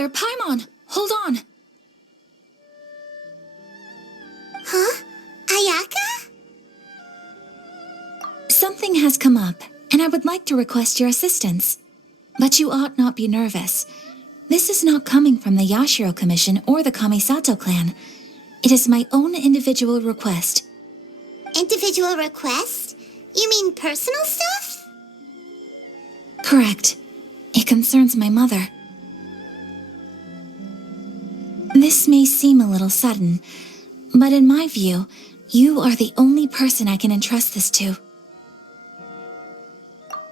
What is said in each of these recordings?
Traveler, Paimon, hold on. Huh? Ayaka? Something has come up, and I would like to request your assistance. But you ought not be nervous. This is not coming from the Yashiro Commission or the Kamisato clan. It is my own individual request. Individual request? You mean personal stuff? Correct. It concerns my mother. This may seem a little sudden, but in my view, you are the only person I can entrust this to.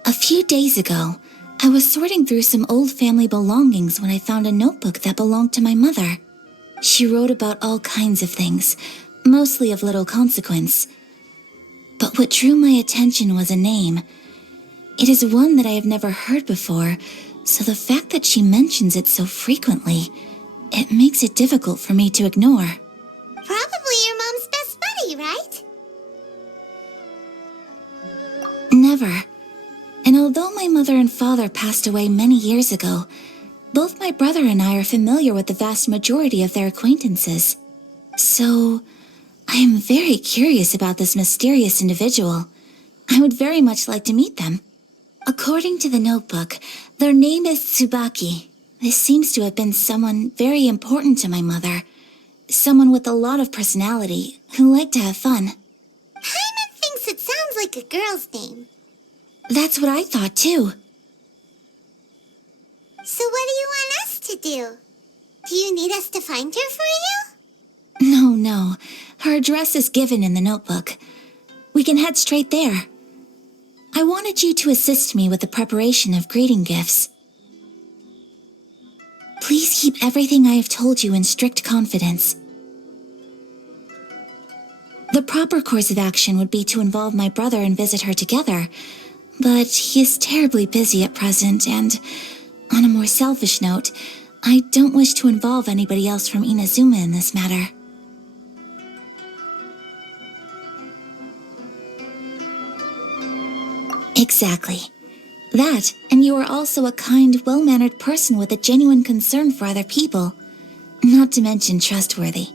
A few days ago, I was sorting through some old family belongings when I found a notebook that belonged to my mother. She wrote about all kinds of things, mostly of little consequence. But what drew my attention was a name. It is one that I have never heard before, so the fact that she mentions it so frequently, it makes it difficult for me to ignore. Probably your mom's best buddy, right? Never. And although my mother and father passed away many years ago, both my brother and I are familiar with the vast majority of their acquaintances. So, I am very curious about this mysterious individual. I would very much like to meet them. According to the notebook, their name is Tsubaki. This seems to have been someone very important to my mother. Someone with a lot of personality, who liked to have fun. Paimon thinks it sounds like a girl's name. That's what I thought too. So what do you want us to do? Do you need us to find her for you? No. Her address is given in the notebook. We can head straight there. I wanted you to assist me with the preparation of greeting gifts. Please keep everything I have told you in strict confidence. The proper course of action would be to involve my brother and visit her together, but he is terribly busy at present, and on a more selfish note, I don't wish to involve anybody else from Inazuma in this matter. Exactly. That, and you are also a kind, well-mannered person with a genuine concern for other people. Not to mention trustworthy.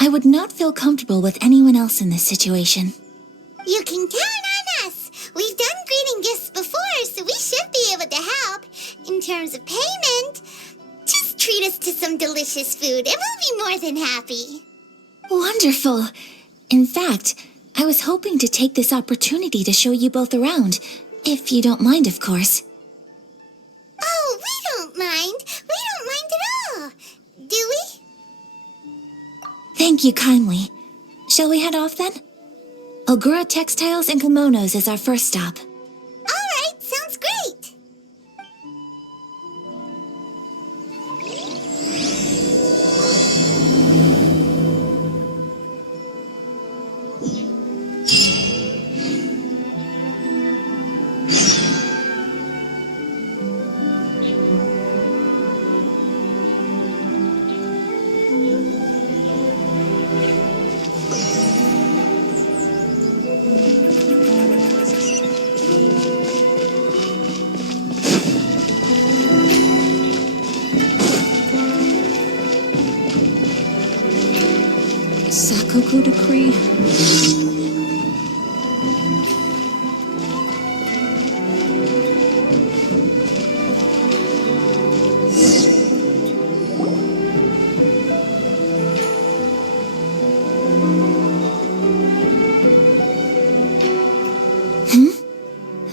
I would not feel comfortable with anyone else in this situation. You can count on us. We've done greeting gifts before, so we should be able to help. In terms of payment, just treat us to some delicious food and we'll be more than happy. Wonderful. In fact, I was hoping to take this opportunity to show you both around, if you don't mind, of course. Oh, we don't mind. We don't mind at all. Do we? Thank you kindly. Shall we head off then? Ogura Textiles and Kimonos is our first stop. All right, sounds great. Sakoku Decree.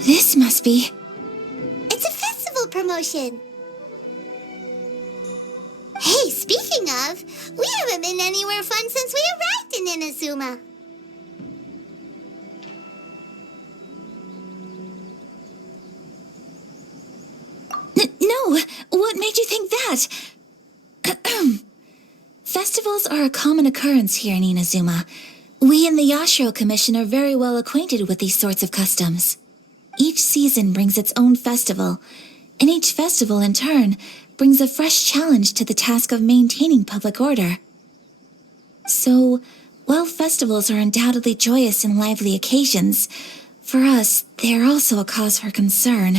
This must be... It's a festival promotion. Hey, speaking of, we haven't been anywhere fun since we arrived in Inazuma. No! What made you think that? Festivals are a common occurrence here in Inazuma. We in the Yashiro Commission are very well acquainted with these sorts of customs. Each season brings its own festival, and each festival, in turn, brings a fresh challenge to the task of maintaining public order. So, while festivals are undoubtedly joyous and lively occasions, for us, they are also a cause for concern.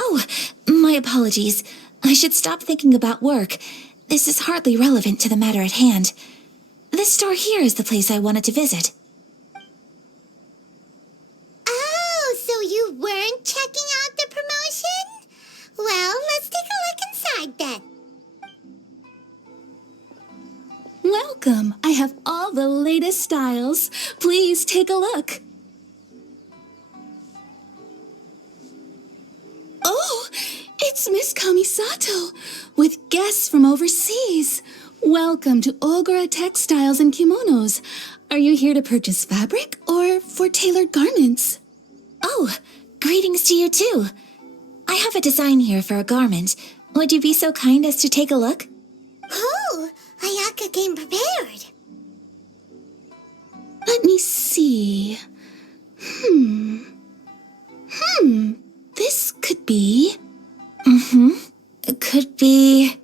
Oh, my apologies. I should stop thinking about work. This is hardly relevant to the matter at hand. This store here is the place I wanted to visit. Oh, so you weren't checking out the promotion? Well, let's take a look inside then. Welcome. I have all the latest styles. Please take a look. Oh, it's Miss Kamisato with guests from overseas. Welcome to Ogura Textiles and Kimonos. Are you here to purchase fabric or for tailored garments? Oh, greetings to you too. I have a design here for a garment. Would you be so kind as to take a look? Oh, Ayaka came prepared. Let me see. This could be... It could be...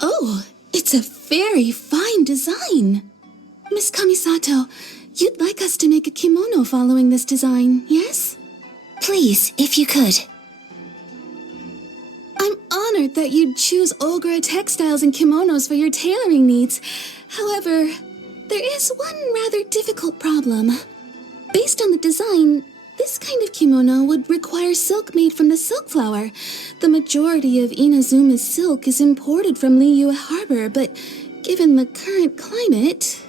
Oh, it's a very fine design. Miss Kamisato, you'd like us to make a kimono following this design, yes? Please, if you could. I'm honored that you'd choose Ogura Textiles and Kimonos for your tailoring needs. However, there is one rather difficult problem. Based on the design, this kind of kimono would require silk made from the silk flower. The majority of Inazuma's silk is imported from Liyue Harbor, but given the current climate...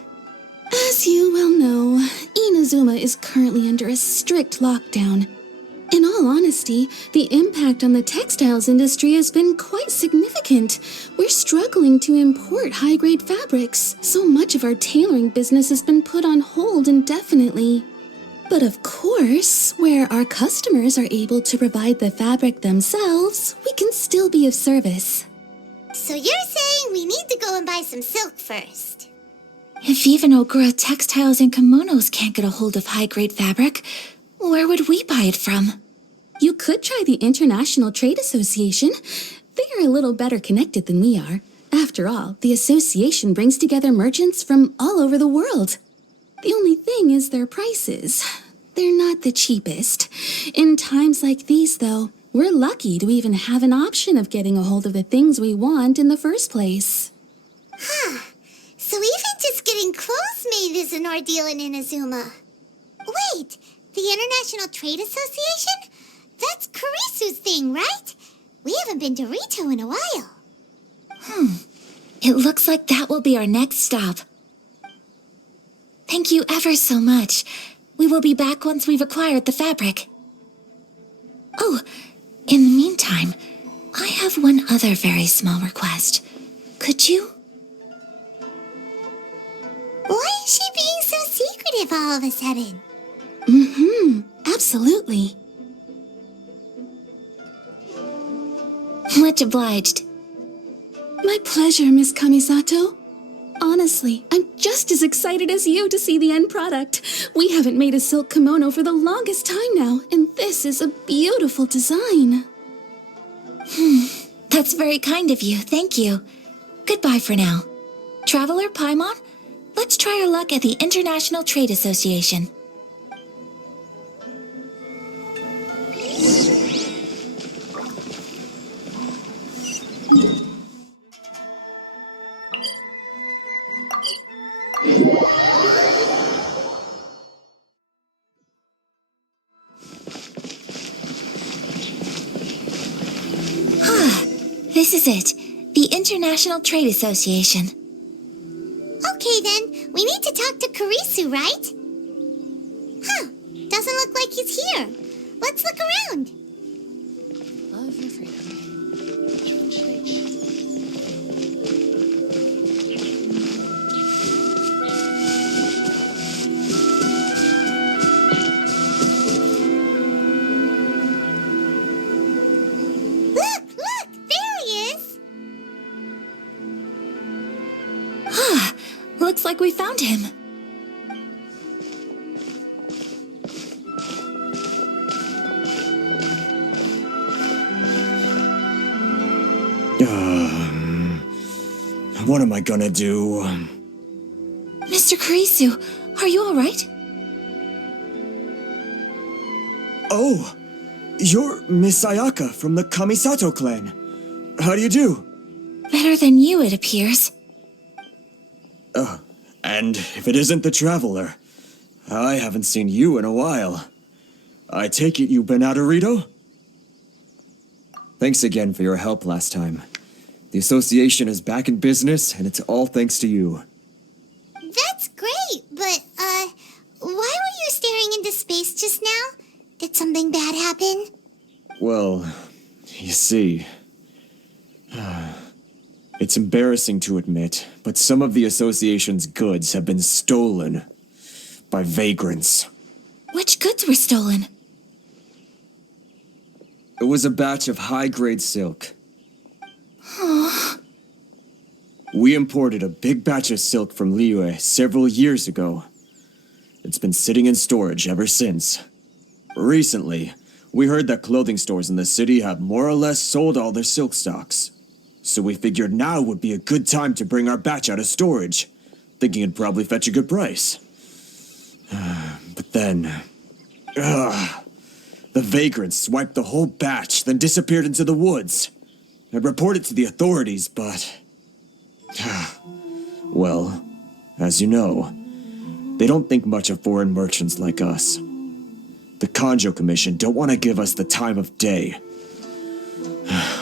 As you well know, Inazuma is currently under a strict lockdown. In all honesty, the impact on the textiles industry has been quite significant. We're struggling to import high-grade fabrics. So much of our tailoring business has been put on hold indefinitely. But of course, where our customers are able to provide the fabric themselves, we can still be of service. So you're saying we need to go and buy some silk first? If even Ogura Textiles and Kimonos can't get a hold of high-grade fabric, where would we buy it from? You could try the International Trade Association. They are a little better connected than we are. After all, the association brings together merchants from all over the world. The only thing is their prices. They're not the cheapest. In times like these, though, we're lucky to even have an option of getting a hold of the things we want in the first place. So even just getting clothes made is an ordeal in Inazuma. Wait, the International Trade Association? That's Kurisu's thing, right? We haven't been to Rito in a while. It looks like that will be our next stop. Thank you ever so much. We will be back once we've acquired the fabric. Oh, in the meantime, I have one other very small request. Could you? Why is she being so secretive all of a sudden? Absolutely. Much obliged. My pleasure, Miss Kamisato. Honestly, I'm just as excited as you to see the end product. We haven't made a silk kimono for the longest time now, and this is a beautiful design. That's very kind of you, thank you. Goodbye for now. Traveler Paimon, let's try our luck at the International Trade Association. This is it, the International Trade Association. Okay then, we need to talk to Kurisu, right? Doesn't look like he's here. Let's look around. Love your freedom. Which one should I choose? Look, there he is. Looks like we found him. What am I gonna do? Mr. Kurisu, are you all right? Oh, you're Miss Ayaka from the Kamisato clan. How do you do? Better than you, it appears. And if it isn't the Traveler, I haven't seen you in a while. I take it you've been out of Rito? Thanks again for your help last time. The association is back in business, and it's all thanks to you. That's great, but, why were you staring into space just now? Did something bad happen? Well, you see... It's embarrassing to admit, but some of the association's goods have been stolen by vagrants. Which goods were stolen? It was a batch of high-grade silk. We imported a big batch of silk from Liyue several years ago. It's been sitting in storage ever since. Recently, we heard that clothing stores in the city have more or less sold all their silk stocks. So we figured now would be a good time to bring our batch out of storage, thinking it'd probably fetch a good price. But then... the vagrants swiped the whole batch, then disappeared into the woods. I reported to the authorities, but... well, as you know, they don't think much of foreign merchants like us. The Kanjo Commission don't want to give us the time of day.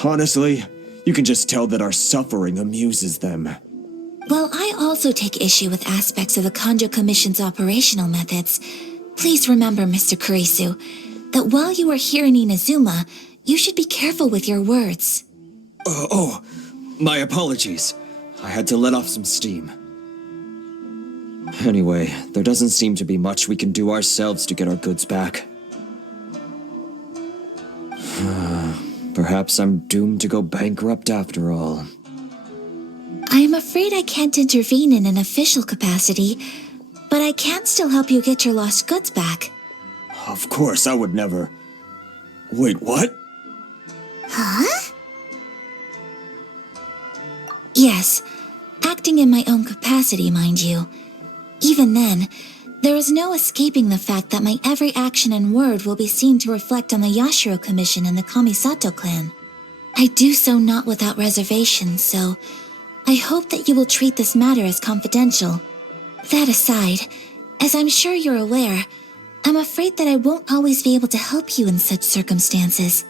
Honestly, you can just tell that our suffering amuses them. While I also take issue with aspects of the Kanjo Commission's operational methods, please remember, Mr. Kurisu, that while you are here in Inazuma, you should be careful with your words. My apologies. I had to let off some steam. Anyway, there doesn't seem to be much we can do ourselves to get our goods back. Perhaps I'm doomed to go bankrupt after all. I am afraid I can't intervene in an official capacity, but I can still help you get your lost goods back. Of course, I would never... Wait, what? Huh? Yes, acting in my own capacity, mind you. Even then, there is no escaping the fact that my every action and word will be seen to reflect on the Yashiro Commission and the Kamisato clan. I do so not without reservation, so I hope that you will treat this matter as confidential. That aside, as I'm sure you're aware, I'm afraid that I won't always be able to help you in such circumstances.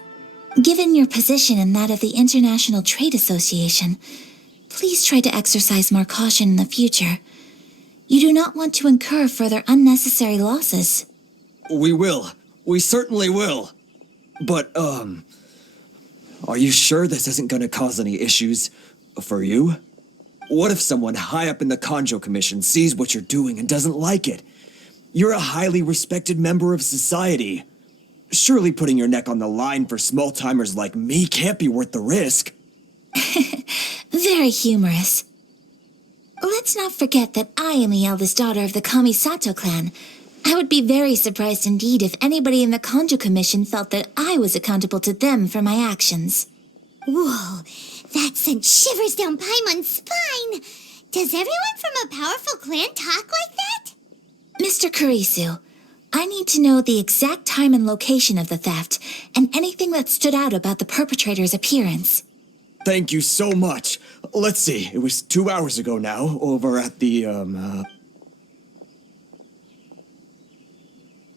Given your position and that of the International Trade Association, please try to exercise more caution in the future. You do not want to incur further unnecessary losses. We will. We certainly will. But, are you sure this isn't gonna cause any issues for you? What if someone high up in the Kanjo Commission sees what you're doing and doesn't like it? You're a highly respected member of society. Surely putting your neck on the line for small-timers like me can't be worth the risk. Very humorous. Let's not forget that I am the eldest daughter of the Kamisato clan. I would be very surprised indeed if anybody in the Kanjo Commission felt that I was accountable to them for my actions. Whoa, that sent shivers down Paimon's spine. Does everyone from a powerful clan talk like that? Mr. Kurisu, I need to know the exact time and location of the theft, and anything that stood out about the perpetrator's appearance. Thank you so much. Let's see, it was 2 hours ago now, over at the,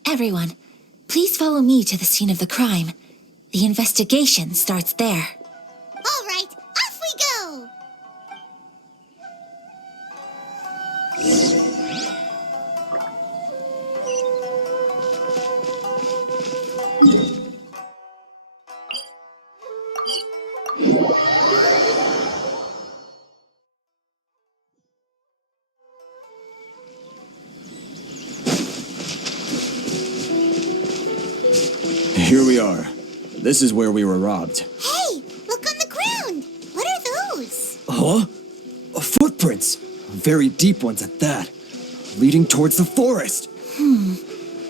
Everyone, please follow me to the scene of the crime. The investigation starts there. All right, off we go! Here we are. This is where we were robbed. Hey, look on the ground! What are those? Huh? Footprints! Very deep ones at that. Leading towards the forest.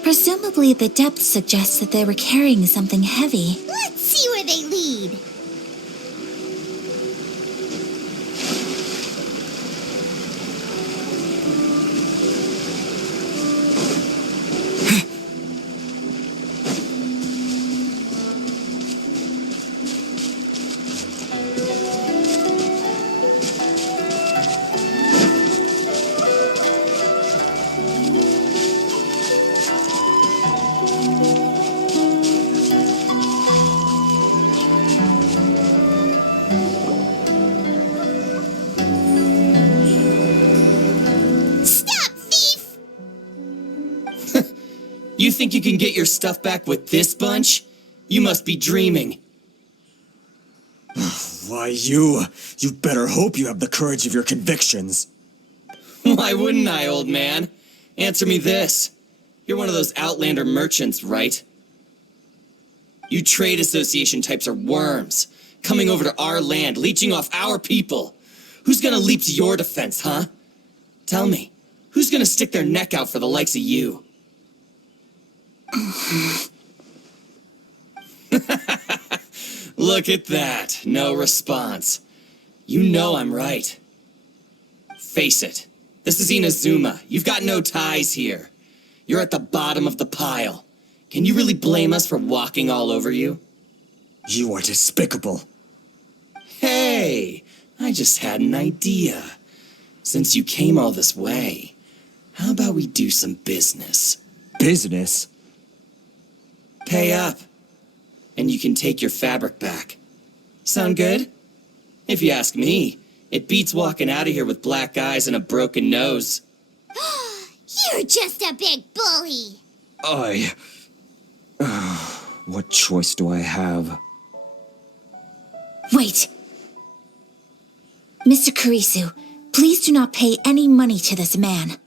Presumably the depth suggests that they were carrying something heavy. Let's see where they lead. think you can get your stuff back with this bunch? You must be dreaming. Why, you better hope you have the courage of your convictions. Why wouldn't I, old man? Answer me this. You're one of those Outlander merchants, right? You trade association types are worms, coming over to our land, leeching off our people. Who's gonna leap to your defense, huh? Tell me, who's gonna stick their neck out for the likes of you? Look at that, no response. You know I'm right. Face it, this is Inazuma. You've got no ties here. You're at the bottom of the pile. Can you really blame us for walking all over you? You are despicable. Hey, I just had an idea. Since you came all this way, how about we do some business? Business? Pay up, and you can take your fabric back. Sound good? If you ask me, it beats walking out of here with black eyes and a broken nose. You're just a big bully. What choice do I have? Wait. Mr. Kurisu, please do not pay any money to this man.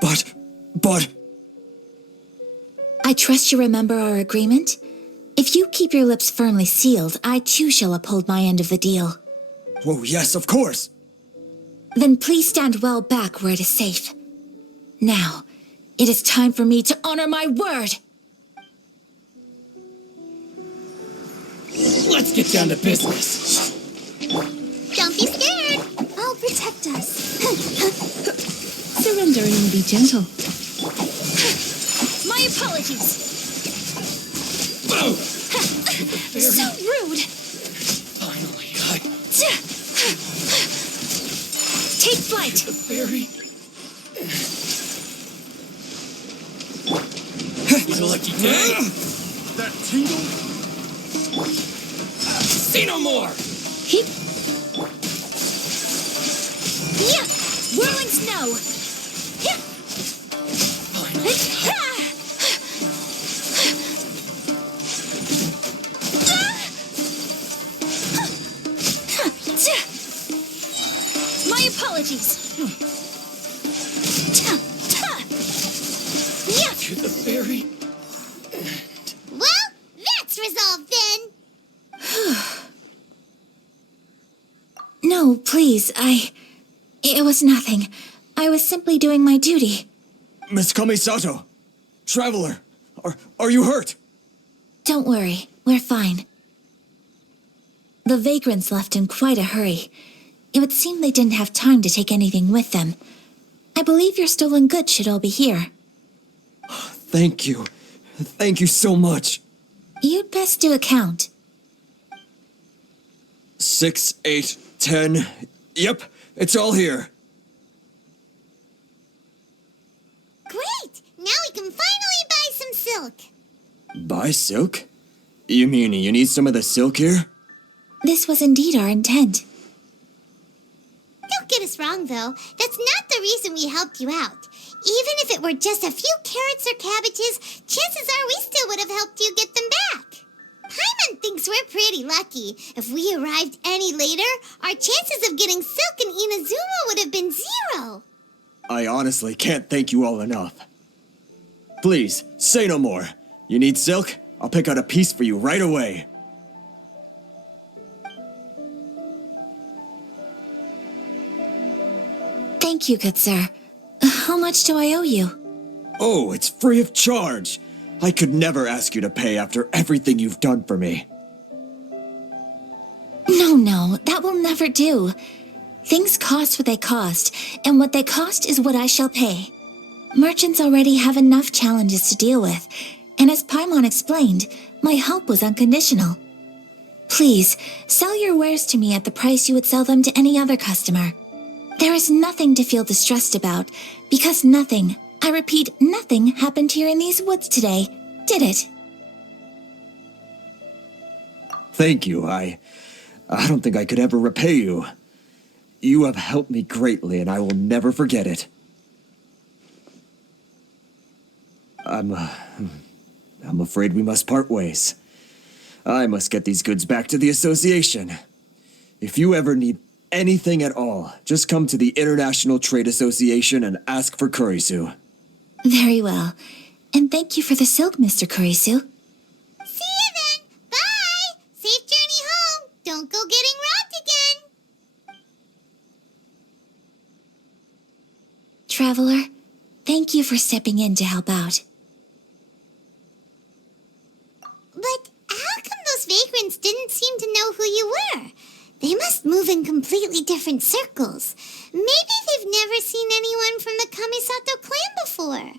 But... I trust you remember our agreement? If you keep your lips firmly sealed, I too shall uphold my end of the deal. Oh, yes, of course. Then please stand well back where it is safe. Now, it is time for me to honor my word! Let's get down to business. Don't be scared. I'll protect us. Surrender and we'll be gentle. My apologies! Boom! So rude! Finally, Take flight! the fairy. My lucky day. That tingle? Say no more! Heap! Yeah! Whirling snow! Yeah! Finally. My apologies! To the fairy. Well, that's resolved then. No, please, It was nothing. I was simply doing my duty. Miss Kamisato! Traveler! Are you hurt? Don't worry, we're fine. The vagrants left in quite a hurry. It would seem they didn't have time to take anything with them. I believe your stolen goods should all be here. Thank you. Thank you so much. You'd best do a count. 6, 8, 10. Yep, it's all here. Great! Now we can finally buy some silk. Buy silk? You mean you need some of the silk here? This was indeed our intent. Don't get us wrong, though. That's not the reason we helped you out. Even if it were just a few carrots or cabbages, chances are we still would have helped you get them back. Paimon thinks we're pretty lucky. If we arrived any later, our chances of getting silk in Inazuma would have been 0. I honestly can't thank you all enough. Please, say no more. You need silk? I'll pick out a piece for you right away. Thank you, good sir. How much do I owe you? Oh, it's free of charge. I could never ask you to pay after everything you've done for me. No, that will never do. Things cost what they cost, and what they cost is what I shall pay. Merchants already have enough challenges to deal with, and as Paimon explained, my help was unconditional. Please, sell your wares to me at the price you would sell them to any other customer. There is nothing to feel distressed about, because nothing, I repeat, nothing happened here in these woods today, did it? Thank you. I don't think I could ever repay you. You have helped me greatly, and I will never forget it. I'm afraid we must part ways. I must get these goods back to the association. If you ever need anything at all, just come to the International Trade Association and ask for Kurisu. Very well. And thank you for the silk, Mr. Kurisu. See you then. Bye. Safe journey home. Don't go getting robbed again. Traveler, thank you for stepping in to help out. But how come those vagrants didn't seem to know who you were? They must move in completely different circles. Maybe they've never seen anyone from the Kamisato clan before.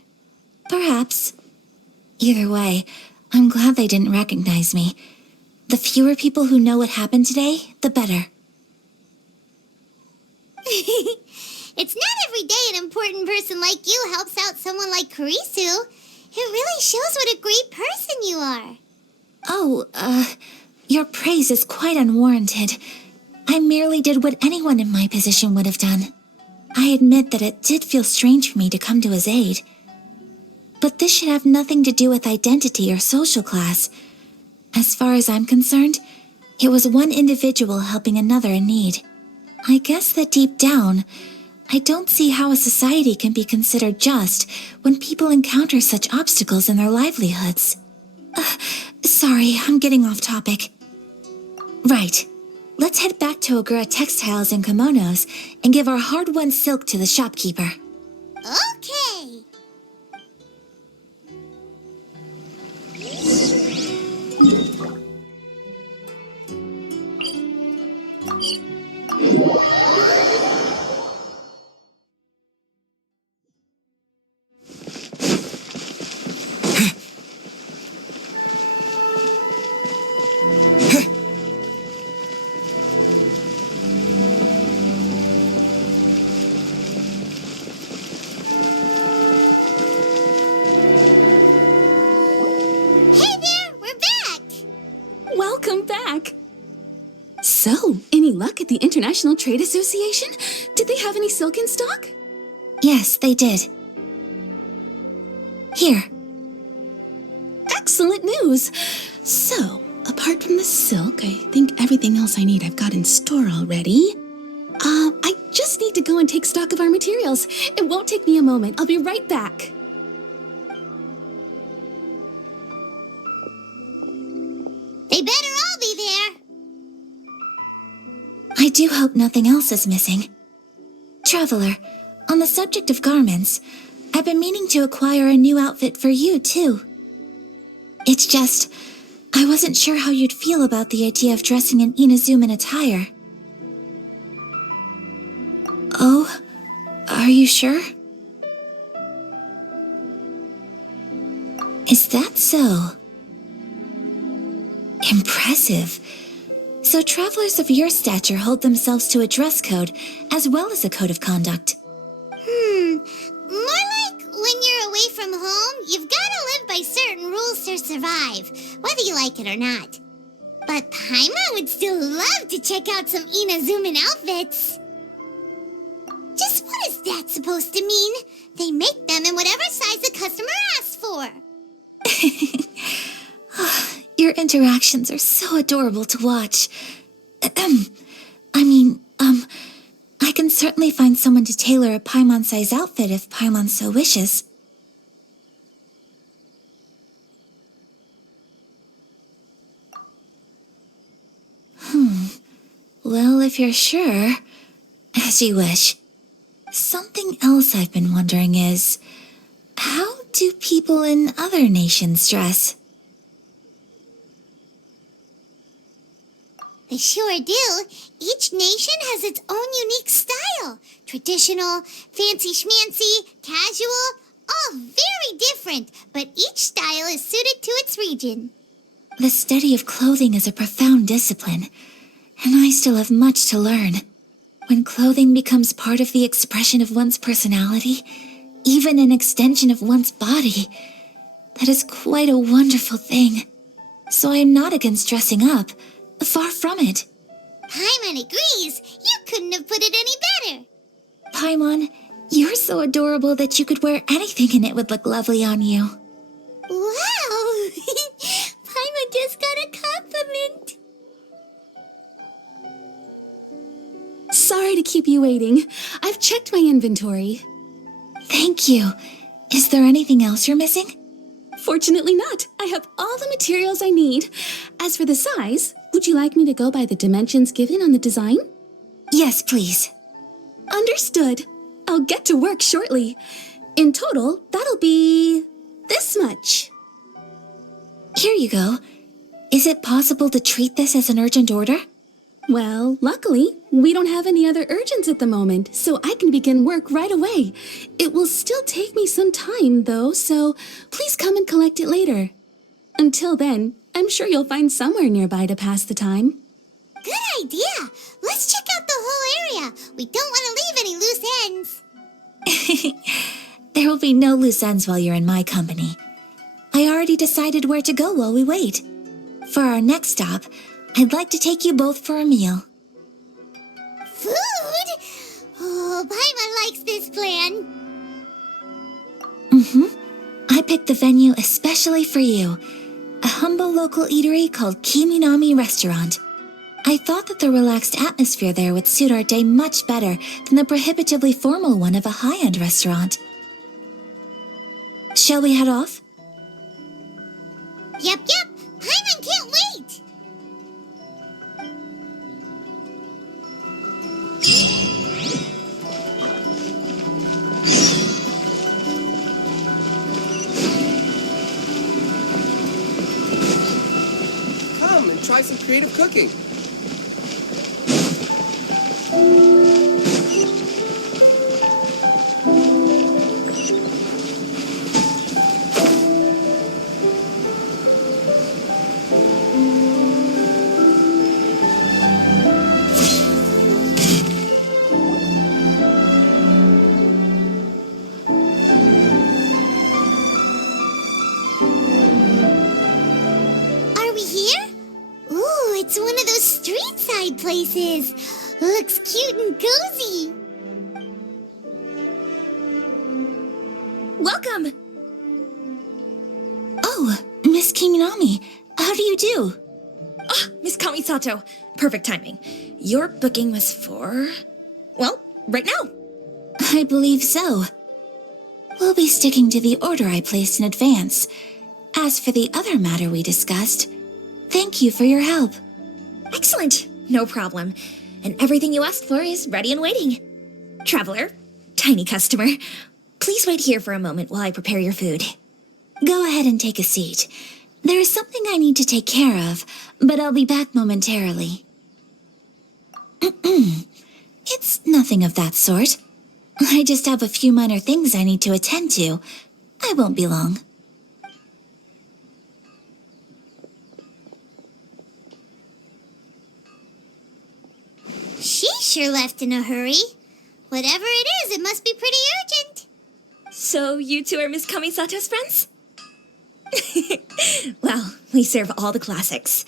Perhaps. Either way, I'm glad they didn't recognize me. The fewer people who know what happened today, the better. It's not every day an important person like you helps out someone like Kurisu. It really shows what a great person you are. Oh, your praise is quite unwarranted. I merely did what anyone in my position would have done. I admit that it did feel strange for me to come to his aid. But this should have nothing to do with identity or social class. As far as I'm concerned, it was one individual helping another in need. I guess that deep down, I don't see how a society can be considered just when people encounter such obstacles in their livelihoods. Sorry, I'm getting off topic. Right. Let's head back to Ogura Textiles and Kimonos and give our hard-won silk to the shopkeeper. Okay. Welcome back! So, any luck at the International Trade Association? Did they have any silk in stock? Yes, they did. Here. Excellent news! So, apart from the silk, I think everything else I need I've got in store already. I just need to go and take stock of our materials. It won't take me a moment. I'll be right back. They better all be there. I do hope nothing else is missing. Traveler, on the subject of garments, I've been meaning to acquire a new outfit for you, too. It's just, I wasn't sure how you'd feel about the idea of dressing in Inazuman attire. Oh, are you sure? Is that so? Impressive. So travelers of your stature hold themselves to a dress code as well as a code of conduct. More like when you're away from home, you've got to live by certain rules to survive, whether you like it or not. But Paimon would still love to check out some Inazuman outfits. Just what is that supposed to mean? They make them in whatever size the customer asks for. Your interactions are so adorable to watch. I can certainly find someone to tailor a Paimon-size outfit if Paimon so wishes. Well, if you're sure, as you wish. Something else I've been wondering is, how do people in other nations dress? They sure do. Each nation has its own unique style. Traditional, fancy schmancy, casual, all very different, but each style is suited to its region. The study of clothing is a profound discipline, and I still have much to learn. When clothing becomes part of the expression of one's personality, even an extension of one's body, that is quite a wonderful thing. So I am not against dressing up. Far from it. Paimon agrees. You couldn't have put it any better. Paimon, you're so adorable that you could wear anything and it would look lovely on you. Wow! keep you waiting. I've checked my inventory. Thank you. Is there anything else you're missing? Fortunately not. I have all the materials I need. As for the size, would you like me to go by the dimensions given on the design? Yes, please. Understood. I'll get to work shortly. In total, that'll be this much. Here you go. Is it possible to treat this as an urgent order? Well, luckily, we don't have any other urgents at the moment, so I can begin work right away. It will still take me some time, though, so please come and collect it later. Until then, I'm sure you'll find somewhere nearby to pass the time. Good idea. Let's check out the whole area. We don't want to leave any loose ends. There will be no loose ends while you're in my company. I already decided where to go while we wait. For our next stop, I'd like to take you both for a meal. Food? Oh, Paimon likes this plan. I picked the venue especially for you. A humble local eatery called Kiminami Restaurant. I thought that the relaxed atmosphere there would suit our day much better than the prohibitively formal one of a high-end restaurant. Shall we head off? Yep. Paimon can't wait. Come and try some creative cooking. Are we here? Ooh, it's one of those street side places. Looks cute and cozy. Welcome! Oh, Miss Kiminami, how do you do? Miss Kamisato, perfect timing. Your booking was for, well, right now. I believe so. We'll be sticking to the order I placed in advance. As for the other matter we discussed, thank you for your help. Excellent, no problem. And everything you asked for is ready and waiting. Traveler, tiny customer, please wait here for a moment while I prepare your food. Go ahead and take a seat. There is something I need to take care of, but I'll be back momentarily. It's nothing of that sort. I just have a few minor things I need to attend to. I won't be long. She sure left in a hurry. Whatever it is, it must be pretty urgent. So you two are Miss Kamisato's friends? Well, we serve all the classics.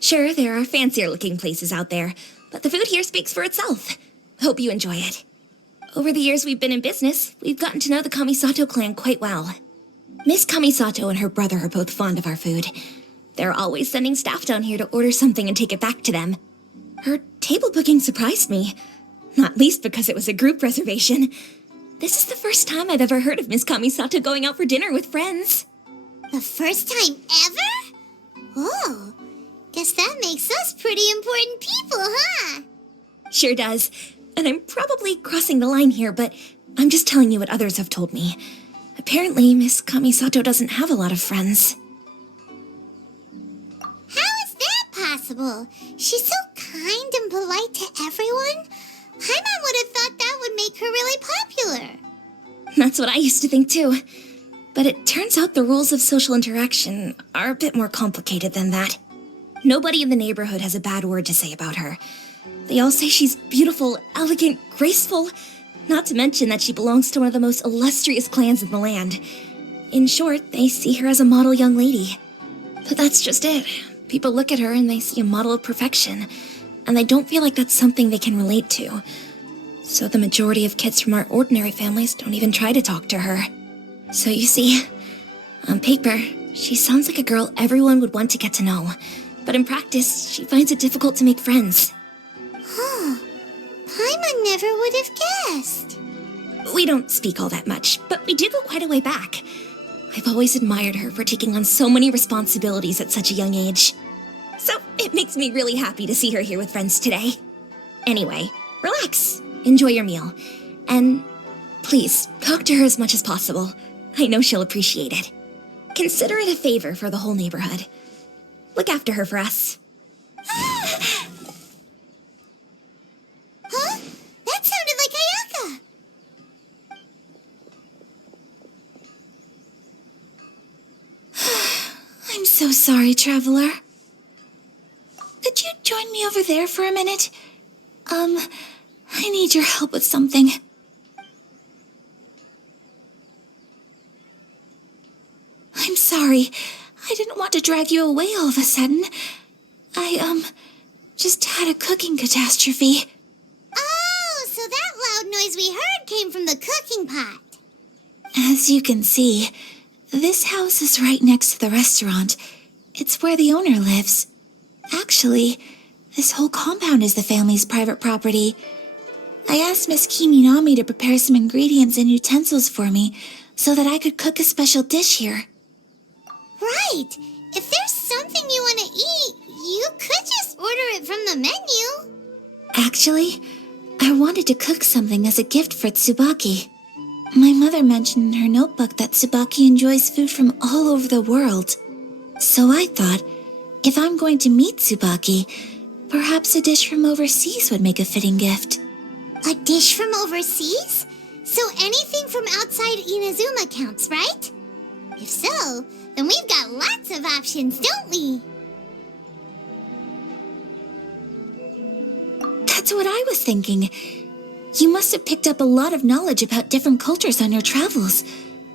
Sure, there are fancier looking places out there, but the food here speaks for itself. Hope you enjoy it. Over the years we've been in business, we've gotten to know the Kamisato clan quite well. Miss Kamisato and her brother are both fond of our food. They're always sending staff down here to order something and take it back to them. Her table booking surprised me, not least because it was a group reservation. This is the first time I've ever heard of Miss Kamisato going out for dinner with friends. The first time ever? Oh, guess that makes us pretty important people, huh? Sure does. And I'm probably crossing the line here, but I'm just telling you what others have told me. Apparently, Miss Kamisato doesn't have a lot of friends. How is that possible? She's so kind and polite to everyone. Paimon would have thought that would make her really popular. That's what I used to think too. But it turns out the rules of social interaction are a bit more complicated than that. Nobody in the neighborhood has a bad word to say about her. They all say she's beautiful, elegant, graceful, not to mention that she belongs to one of the most illustrious clans in the land. In short, they see her as a model young lady. But that's just it. People look at her and they see a model of perfection, and they don't feel like that's something they can relate to. So the majority of kids from our ordinary families don't even try to talk to her. So you see, on paper, she sounds like a girl everyone would want to get to know. But in practice, she finds it difficult to make friends. Paimon I never would have guessed. We don't speak all that much, but we do go quite a way back. I've always admired her for taking on so many responsibilities at such a young age. So it makes me really happy to see her here with friends today. Anyway, relax, enjoy your meal, and please talk to her as much as possible. I know she'll appreciate it. Consider it a favor for the whole neighborhood. Look after her for us. Huh? That sounded like Ayaka. I'm so sorry, traveler. Could you join me over there for a minute? I need your help with something. I'm sorry. I didn't want to drag you away all of a sudden. I, just had a cooking catastrophe. Oh, so that loud noise we heard came from the cooking pot. As you can see, this house is right next to the restaurant. It's where the owner lives. Actually, this whole compound is the family's private property. I asked Miss Kiminami to prepare some ingredients and utensils for me so that I could cook a special dish here. Right. If there's something you want to eat, you could just order it from the menu. Actually, I wanted to cook something as a gift for Tsubaki. My mother mentioned in her notebook that Tsubaki enjoys food from all over the world. So I thought, if I'm going to meet Tsubaki, perhaps a dish from overseas would make a fitting gift. A dish from overseas? So anything from outside Inazuma counts, right? If so, then we've got lots of options, don't we? That's what I was thinking. You must have picked up a lot of knowledge about different cultures on your travels,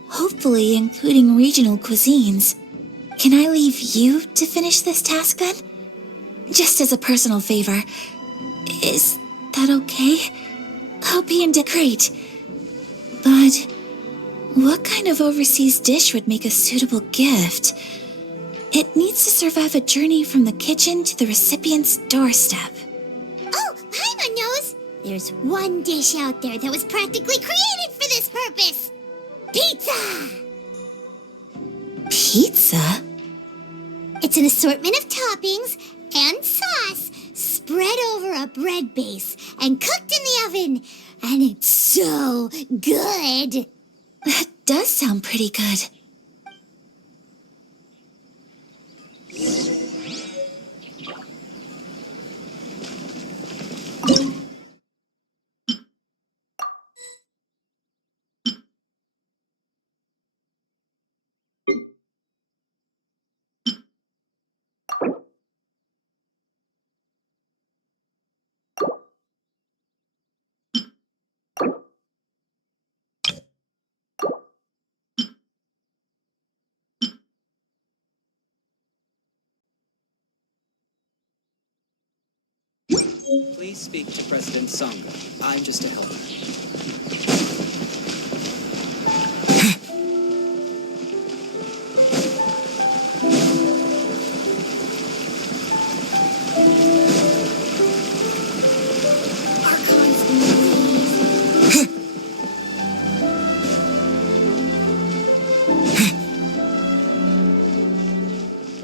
hopefully including regional cuisines. Can I leave you to finish this task then? Just as a personal favor. Is that okay? I'll be great. But what kind of overseas dish would make a suitable gift? It needs to survive a journey from the kitchen to the recipient's doorstep. Oh, Paimon knows! There's one dish out there that was practically created for this purpose! Pizza! Pizza? It's an assortment of toppings and sauce spread over a bread base and cooked in the oven. And it's so good! That does sound pretty good. Please speak to President Sangha. I'm just a helper.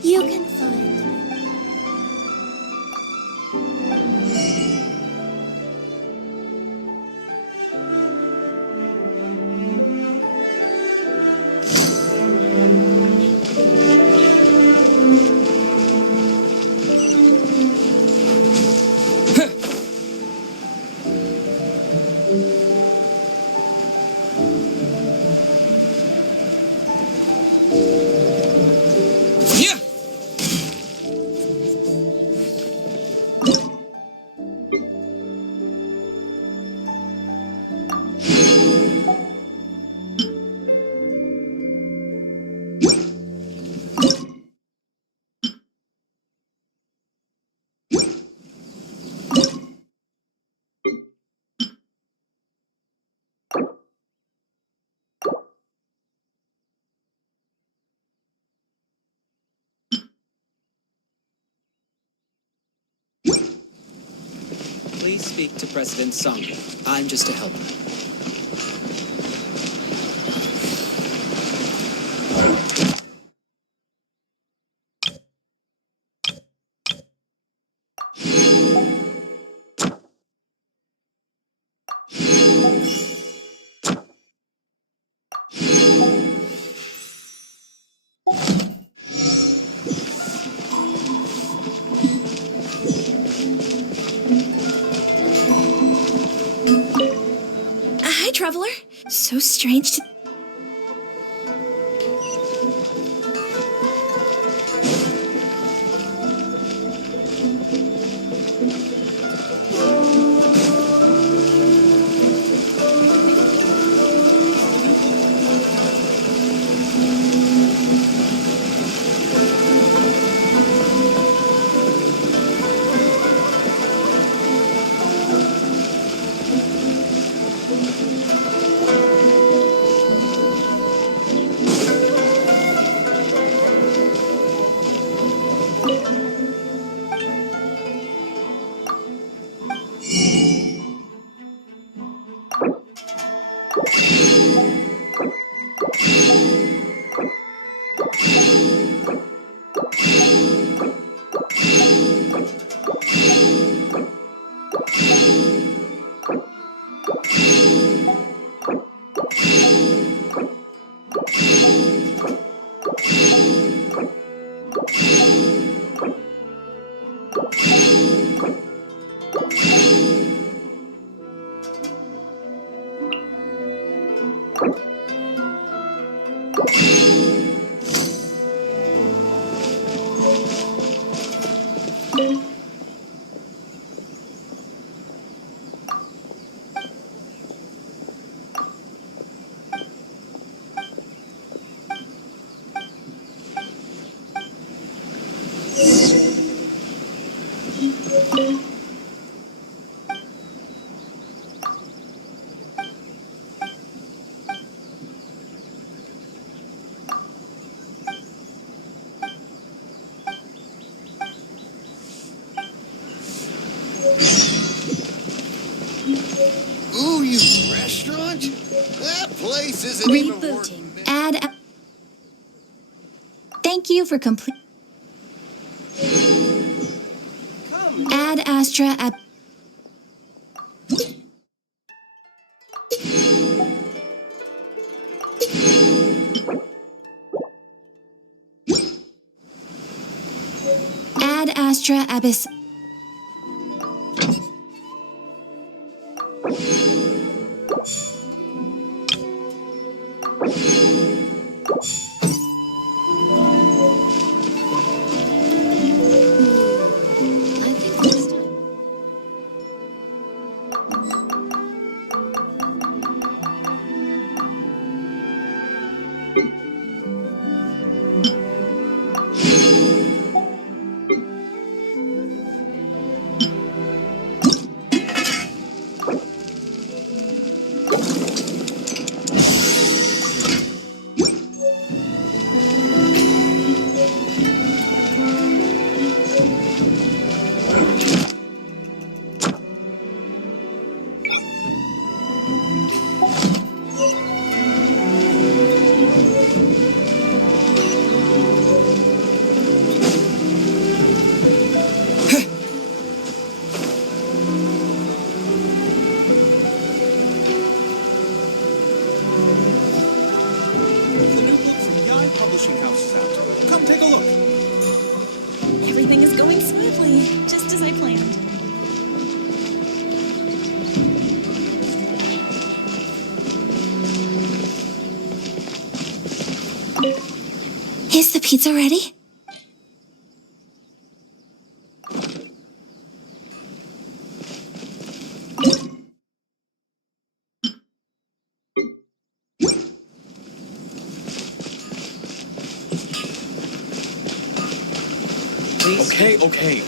You can find Yeah! Please speak to President Sung. I'm just a helper. Hi, Traveler. So strange to... Ooh, you restaurant? That place isn't even worth... Add. Thank you for complete. Add Astra at. Add Astra Abyss. I think this time. Publishing house is out. Come take a look. Everything is going smoothly, just as I planned. Is the pizza ready? Okay.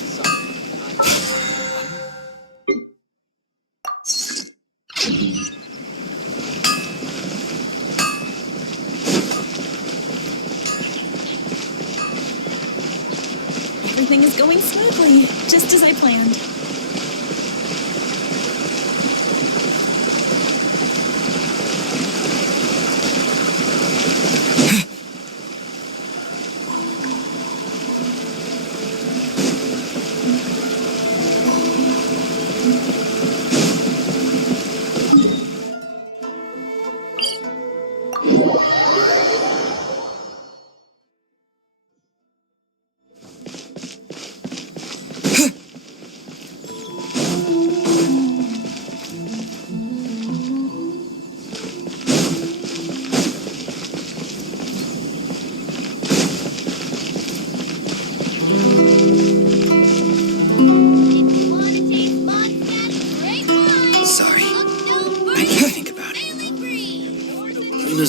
Everything is going smoothly, just as I planned.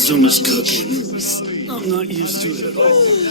Inazuma's cooking. I'm not used to it at all.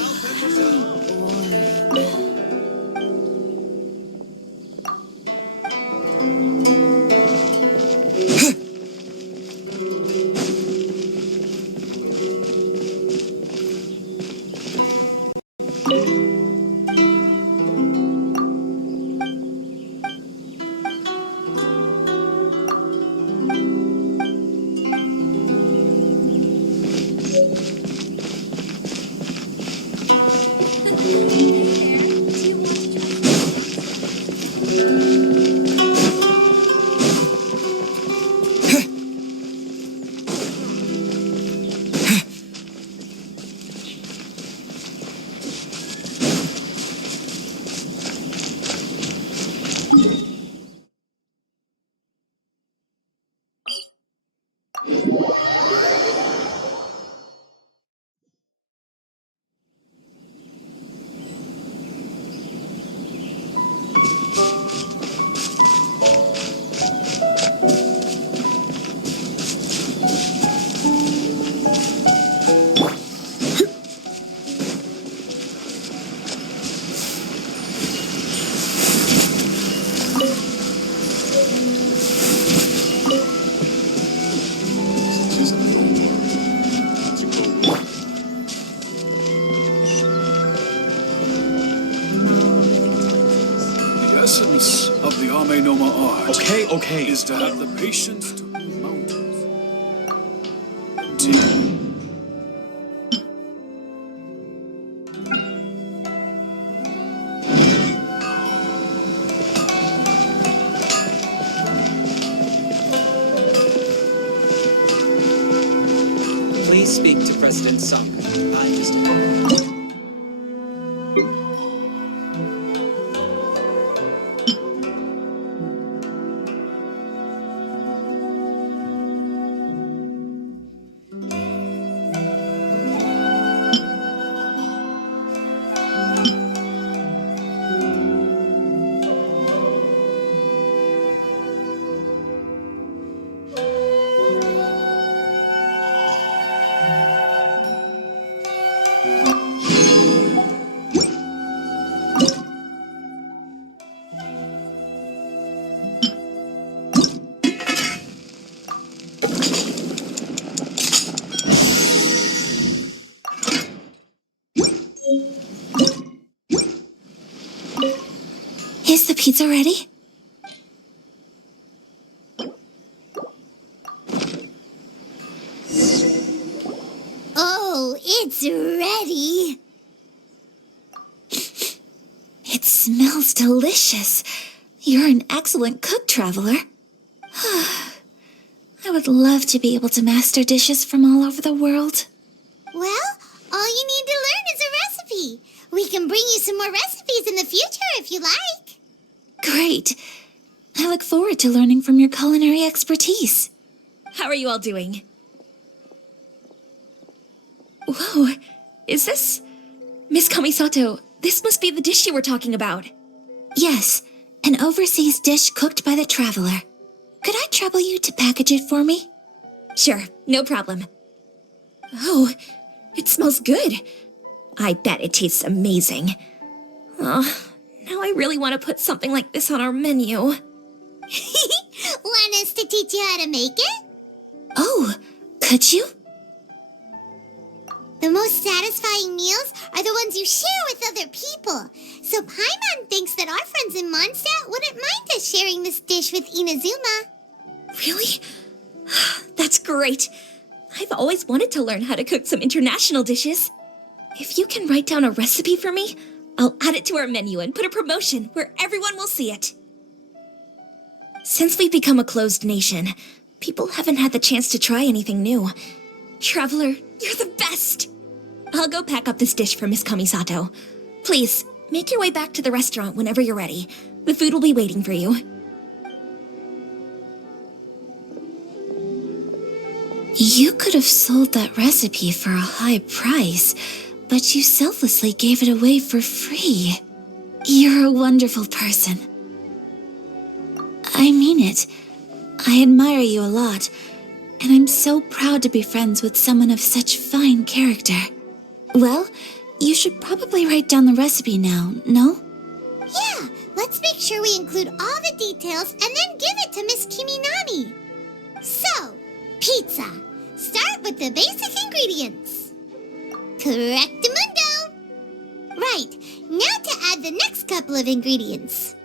Okay. Is to have the patience to move mountains. Please speak to President Sung. I'm just a helper. Is the pizza ready? Oh, it's ready. It smells delicious. You're an excellent cook, Traveler. I would love to be able to master dishes from all over the world. Well, all you need to learn is a recipe. We can bring you some more recipes in the future if you like. Great. I look forward to learning from your culinary expertise. How are you all doing? Whoa, is this... Miss Kamisato, this must be the dish you were talking about. Yes, an overseas dish cooked by the Traveler. Could I trouble you to package it for me? Sure, no problem. Oh, it smells good. I bet it tastes amazing. Oh, now I really want to put something like this on our menu. Want us to teach you how to make it? Oh, could you? The most satisfying meals are the ones you share with other people. So Paimon thinks that our friends in Mondstadt wouldn't mind us sharing this dish with Inazuma. Really? That's great. I've always wanted to learn how to cook some international dishes. If you can write down a recipe for me, I'll add it to our menu and put a promotion where everyone will see it. Since we've become a closed nation, people haven't had the chance to try anything new. Traveler, you're the best! I'll go pack up this dish for Miss Kamisato. Please, make your way back to the restaurant whenever you're ready. The food will be waiting for you. You could have sold that recipe for a high price, but you selflessly gave it away for free. You're a wonderful person. I mean it. I admire you a lot, and I'm so proud to be friends with someone of such fine character. Well, you should probably write down the recipe now, no? Yeah, let's make sure we include all the details and then give it to Miss Kiminami. So, pizza. Start with the basic ingredients. Correctamundo. Right, now to add the next couple of ingredients.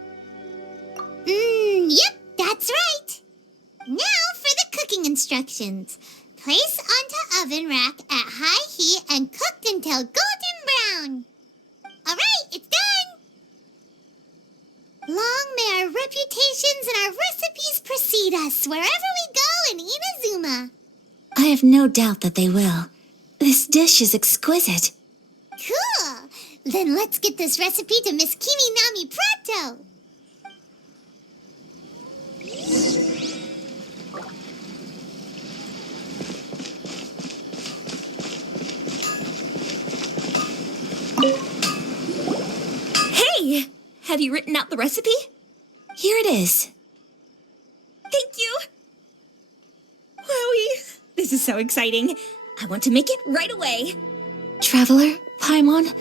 Yep, that's right. Now for the cooking instructions. Place onto oven rack at high heat and cooked until golden brown. Alright, it's done. Long may our reputations and our recipes precede us wherever we go in Inazuma. I have no doubt that they will. This dish is exquisite. Cool. Then let's get this recipe to Miss Kiminami pronto. Hey! Have you written out the recipe? Here it is. Thank you! Wowie! This is so exciting. I want to make it right away. Traveler, Paimon,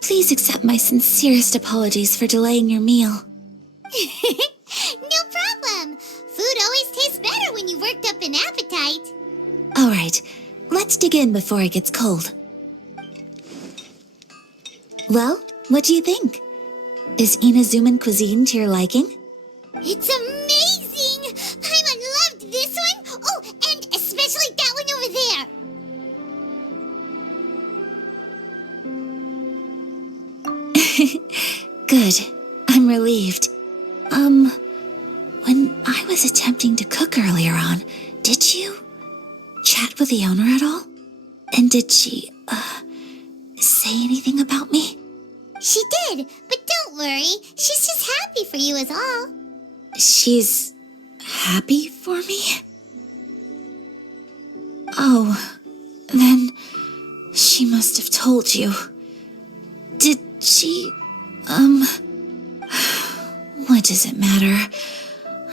please accept my sincerest apologies for delaying your meal. No problem. Food always tastes better when you've worked up an appetite. All right, let's dig in before it gets cold. Well, what do you think? Is Inazuman cuisine to your liking? It's amazing! Paimon loved this one. Oh, and especially that one over there. Good. I'm relieved. When I was attempting to cook earlier on, did you chat with the owner at all? And did she, say anything about me? She did, but don't worry. She's just happy for you is all. She's happy for me? Oh, then she must have told you. Did she, what does it matter?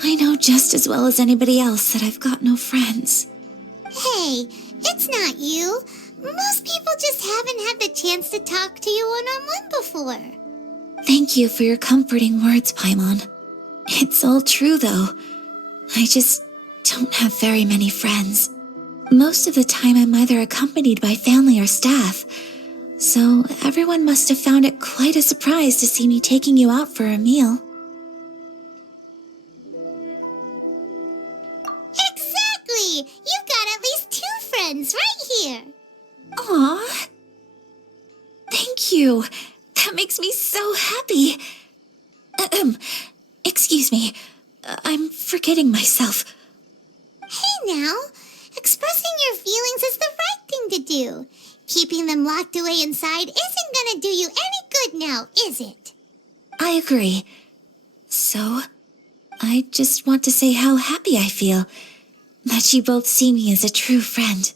I know just as well as anybody else that I've got no friends. Hey, it's not you. Most people just haven't had the chance to talk to you one-on-one before. Thank you for your comforting words, Paimon. It's all true, though. I just don't have very many friends. Most of the time I'm either accompanied by family or staff, so everyone must have found it quite a surprise to see me taking you out for a meal. Exactly! You've got at least 2 friends right here. Aw. Thank you. That makes me so happy. Excuse me. I'm forgetting myself. Hey now, expressing your feelings is the right thing to do. Keeping them locked away inside isn't gonna do you any good now, is it? I agree. So, I just want to say how happy I feel that you both see me as a true friend.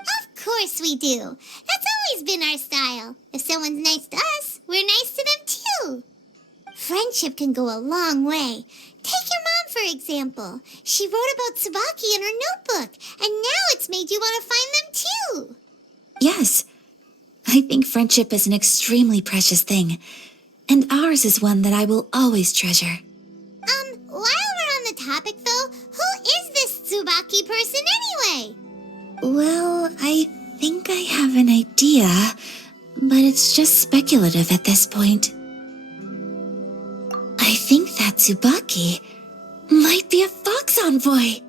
Of course we do. That's always been our style. If someone's nice to us, we're nice to them too. Friendship can go a long way. Take your mom, for example. She wrote about Tsubaki in her notebook, and now it's made you want to find them too. Yes, I think friendship is an extremely precious thing, and ours is one that I will always treasure. While we're on the topic though, who is this Tsubaki person anyway? Well, I think I have an idea, but it's just speculative at this point. I think that Tsubaki might be a fox envoy.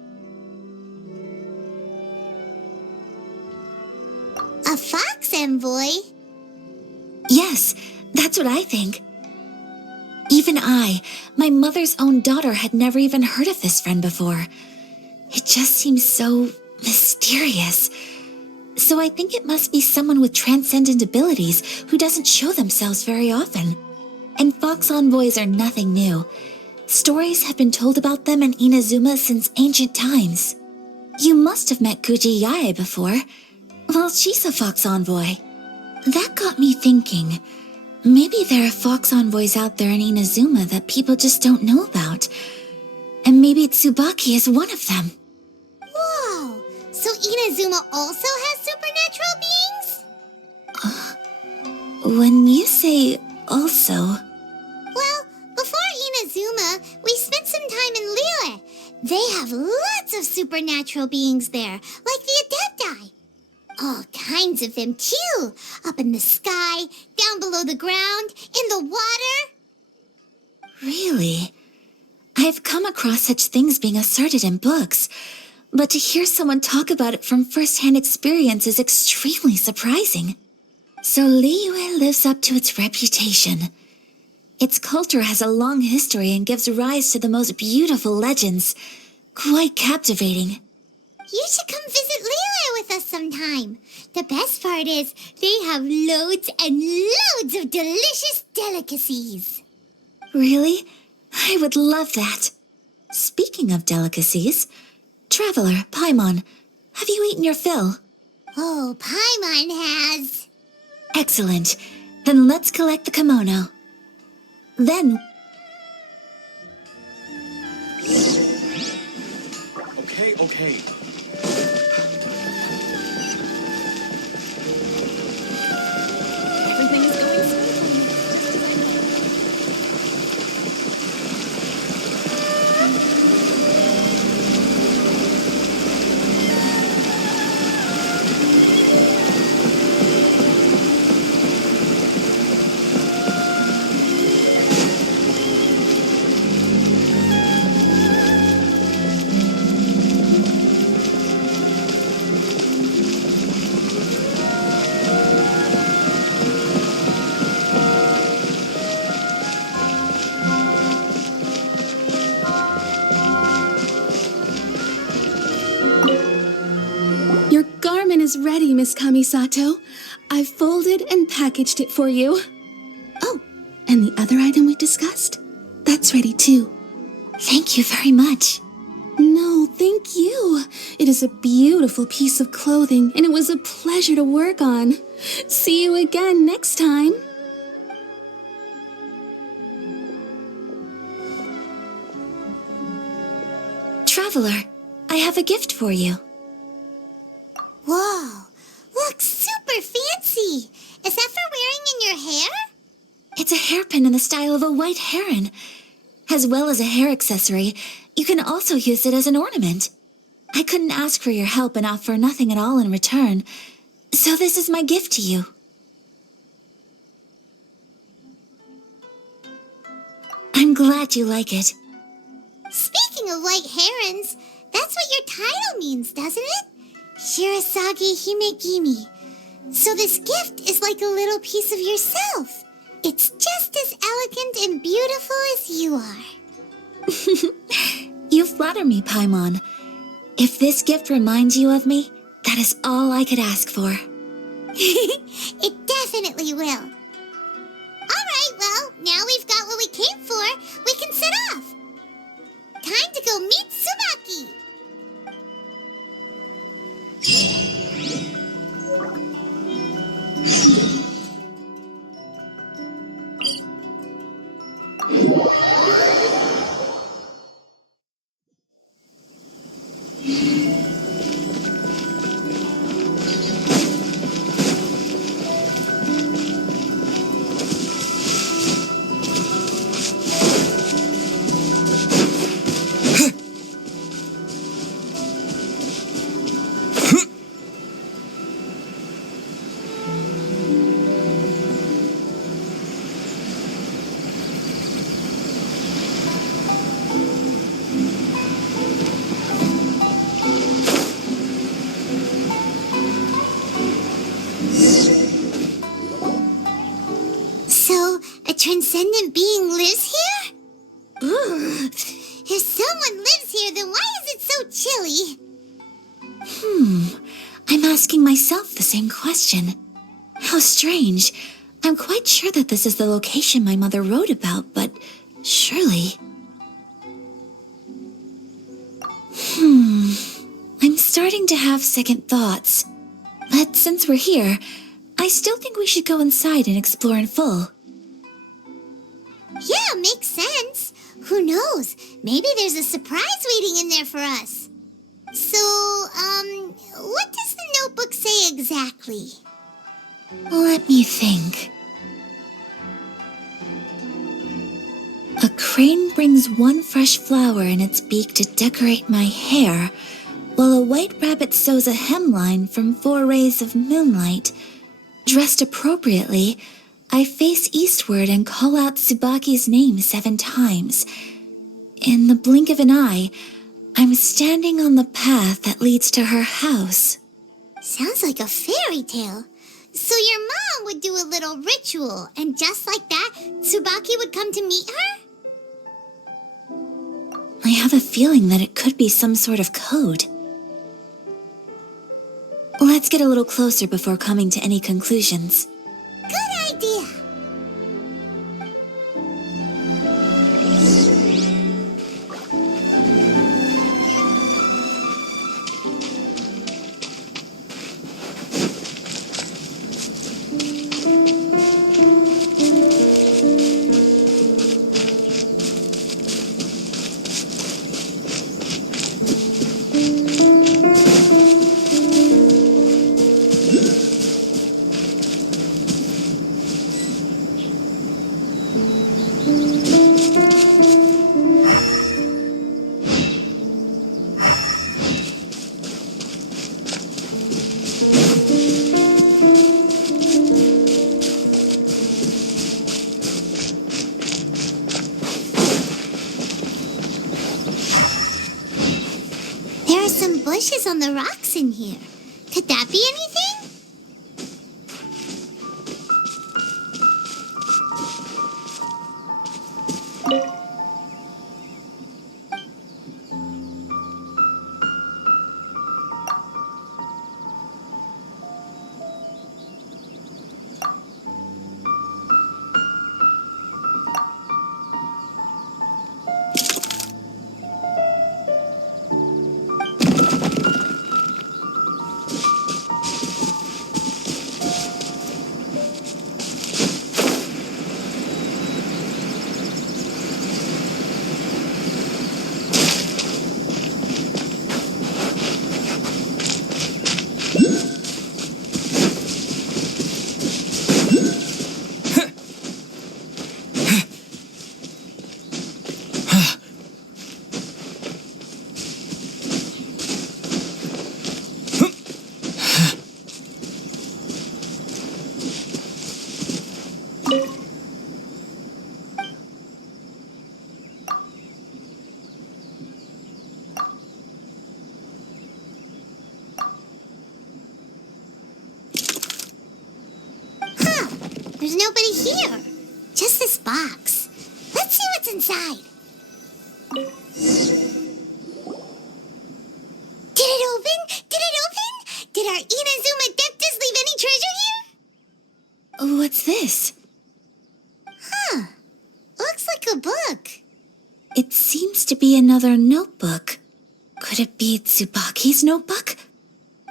A fox envoy? Yes, that's what I think. Even I, my mother's own daughter, had never even heard of this friend before. It just seems so mysterious. So I think it must be someone with transcendent abilities who doesn't show themselves very often. And fox envoys are nothing new. Stories have been told about them in Inazuma since ancient times. You must have met Kuji Yae before. Well, she's a fox envoy. That got me thinking. Maybe there are fox envoys out there in Inazuma that people just don't know about. And maybe Tsubaki is one of them. Whoa, Inazuma also has supernatural beings? When you say also... Well, before Inazuma, we spent some time in Liyue. They have lots of supernatural beings there, like the Adepti. All kinds of them, too. Up in the sky, down below the ground, in the water. Really? I've come across such things being asserted in books, but to hear someone talk about it from first-hand experience is extremely surprising. So Liyue lives up to its reputation. Its culture has a long history and gives rise to the most beautiful legends. Quite captivating. You should come visit Liyue with us sometime. The best part is they have loads and loads of delicious delicacies. Really? I would love that. Speaking of delicacies, Traveler, Paimon, have you eaten your fill? Oh, Paimon has. Excellent. Then let's collect the kimono. Then... Okay. Everything is going smoothly. Your garment is ready, Miss Kamisato. I've folded and packaged it for you. Oh, and the other item we discussed? That's ready too. Thank you very much. No, thank you. It is a beautiful piece of clothing, and it was a pleasure to work on. See you again next time. Traveler, I have a gift for you. Whoa, looks super fancy. Is that for wearing in your hair? It's a hairpin in the style of a white heron. As well as a hair accessory, you can also use it as an ornament. I couldn't ask for your help and offer nothing at all in return, so this is my gift to you. I'm glad you like it. Speaking of white herons, that's what your title means, doesn't it? Shirasagi Himegimi. So this gift is like a little piece of yourself. It's just as elegant and beautiful as you are. You flatter me, Paimon. If this gift reminds you of me, that is all I could ask for. It definitely will. Alright, well, now we've got what we came for, we can set off. Time to go meet Tsubaki. So, a transcendent being lives here? Ugh. If someone lives here, then why is it so chilly? I'm asking myself the same question. How strange. I'm quite sure that this is the location my mother wrote about, but surely... I'm starting to have second thoughts. But since we're here, I still think we should go inside and explore in full. Yeah, makes sense. Who knows? Maybe there's a surprise waiting in there for us. So, what exactly? Let me think. A crane brings one fresh flower in its beak to decorate my hair, while a white rabbit sews a hemline from 4 rays of moonlight. Dressed appropriately, I face eastward and call out Tsubaki's name 7 times. In the blink of an eye, I'm standing on the path that leads to her house. Sounds like a fairy tale. So your mom would do a little ritual, and just like that, Tsubaki would come to meet her? I have a feeling that it could be some sort of code. Let's get a little closer before coming to any conclusions. Good idea. There are some bushes on the rocks in here. Could that be anything? There's nobody here. Just this box. Let's see what's inside. Did it open? Did it open? Did our Inazuma Deptus leave any treasure here? What's this? Huh. Looks like a book. It seems to be another notebook. Could it be Tsubaki's notebook?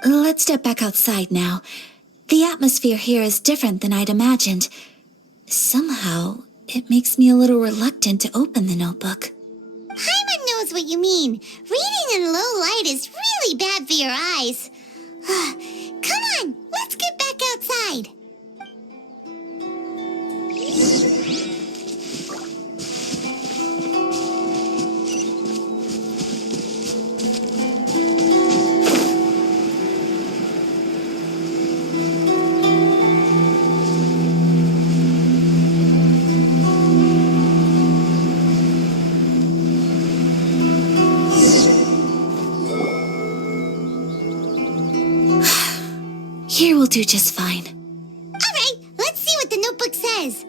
Let's step back outside now. The atmosphere here is different than I'd imagined. Somehow, it makes me a little reluctant to open the notebook. Paimon knows what you mean. Reading in low light is really bad for your eyes. Come on, let's get back outside. Here will do just fine. All right, let's see what the notebook says.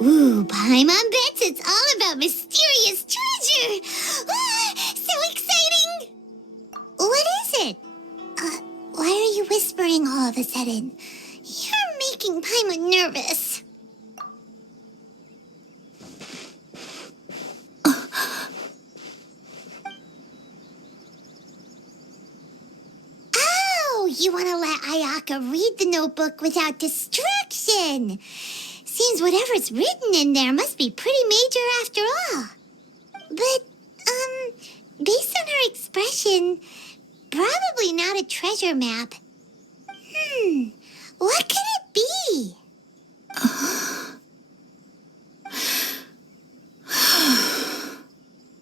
Ooh, Paimon bets it's all about mysterious treasure. So exciting. What is it? Why are you whispering all of a sudden? You're making Paimon nervous. You want to let Ayaka read the notebook without distraction. Seems whatever's written in there must be pretty major after all. But, based on her expression, Probably not a treasure map. What could it be?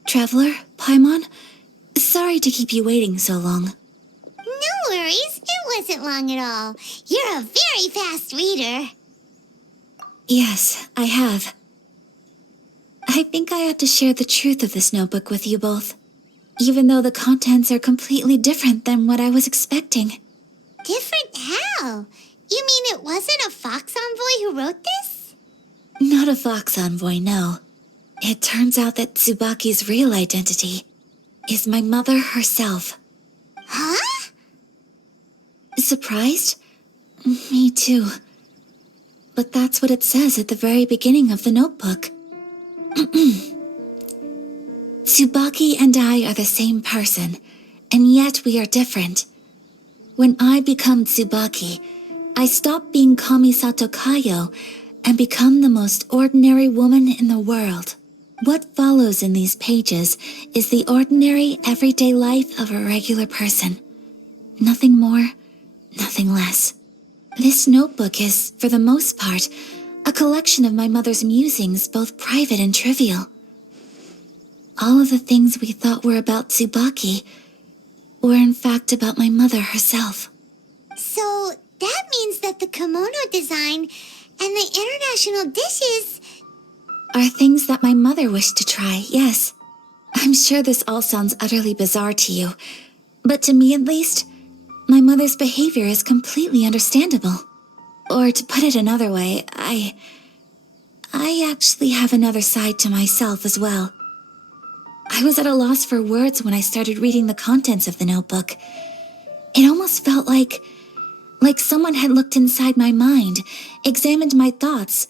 Traveler, Paimon, sorry to keep you waiting so long. No worries, it wasn't long at all. You're a very fast reader. Yes, I have. I think I have to share the truth of this notebook with you both, even though the contents are completely different than what I was expecting. Different how? You mean it wasn't a Fox Envoy who wrote this? Not a Fox Envoy, no. It turns out that Tsubaki's real identity is my mother herself. Huh? Surprised? Me too. But that's what it says at the very beginning of the notebook. Tsubaki and I are the same person, and yet we are different. When I become Tsubaki, I stop being Kamisato Kayo and become the most ordinary woman in the world. What follows in these pages is the ordinary, everyday life of a regular person. Nothing more, nothing less. This notebook is, for the most part, a collection of my mother's musings, both private and trivial. All of the things we thought were about Tsubaki were in fact about my mother herself. So that means that the kimono design and the international dishes are things that my mother wished to try, yes. I'm sure this all sounds utterly bizarre to you, but to me at least, my mother's behavior is completely understandable. Or to put it another way, I actually have another side to myself as well. I was at a loss for words when I started reading the contents of the notebook. It almost felt like someone had looked inside my mind, examined my thoughts,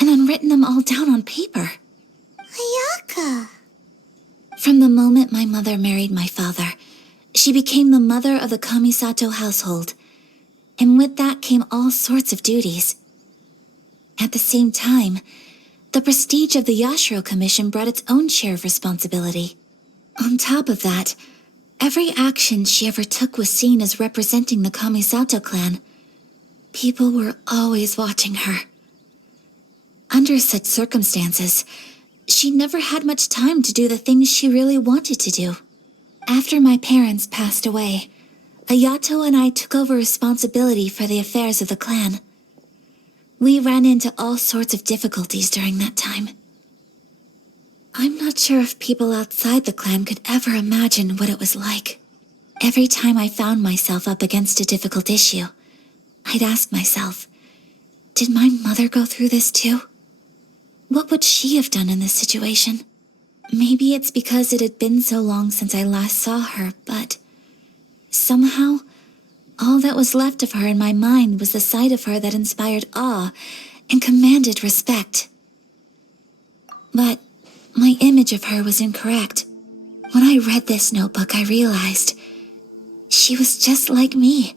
and then written them all down on paper. Ayaka. From the moment my mother married my father, she became the mother of the Kamisato household, and with that came all sorts of duties. At the same time, the prestige of the Yashiro Commission brought its own share of responsibility. On top of that, every action she ever took was seen as representing the Kamisato clan. People were always watching her. Under such circumstances, she never had much time to do the things she really wanted to do. After my parents passed away, Ayato and I took over responsibility for the affairs of the clan. We ran into all sorts of difficulties during that time. I'm not sure if people outside the clan could ever imagine what it was like. Every time I found myself up against a difficult issue, I'd ask myself, did my mother go through this too? What would she have done in this situation? Maybe it's because it had been so long since I last saw her, but somehow, all that was left of her in my mind was the side of her that inspired awe and commanded respect. But my image of her was incorrect. When I read this notebook, I realized she was just like me.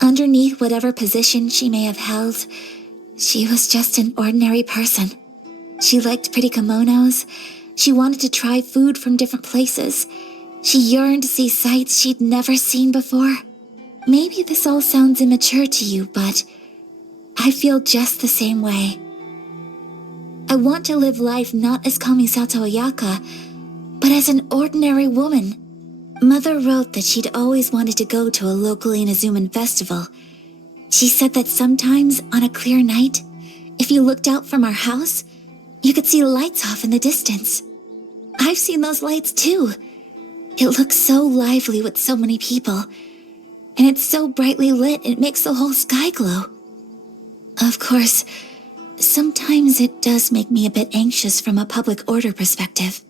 Underneath whatever position she may have held, she was just an ordinary person. She liked pretty kimonos. She wanted to try food from different places. She yearned to see sights she'd never seen before. Maybe this all sounds immature to you, but I feel just the same way. I want to live life not as Kamisato Ayaka, but as an ordinary woman. Mother wrote that she'd always wanted to go to a local Inazuman festival. She said that sometimes, on a clear night, if you looked out from our house, you could see lights off in the distance. I've seen those lights too. It looks so lively with so many people, and it's so brightly lit it makes the whole sky glow. Of course, sometimes it does make me a bit anxious from a public order perspective.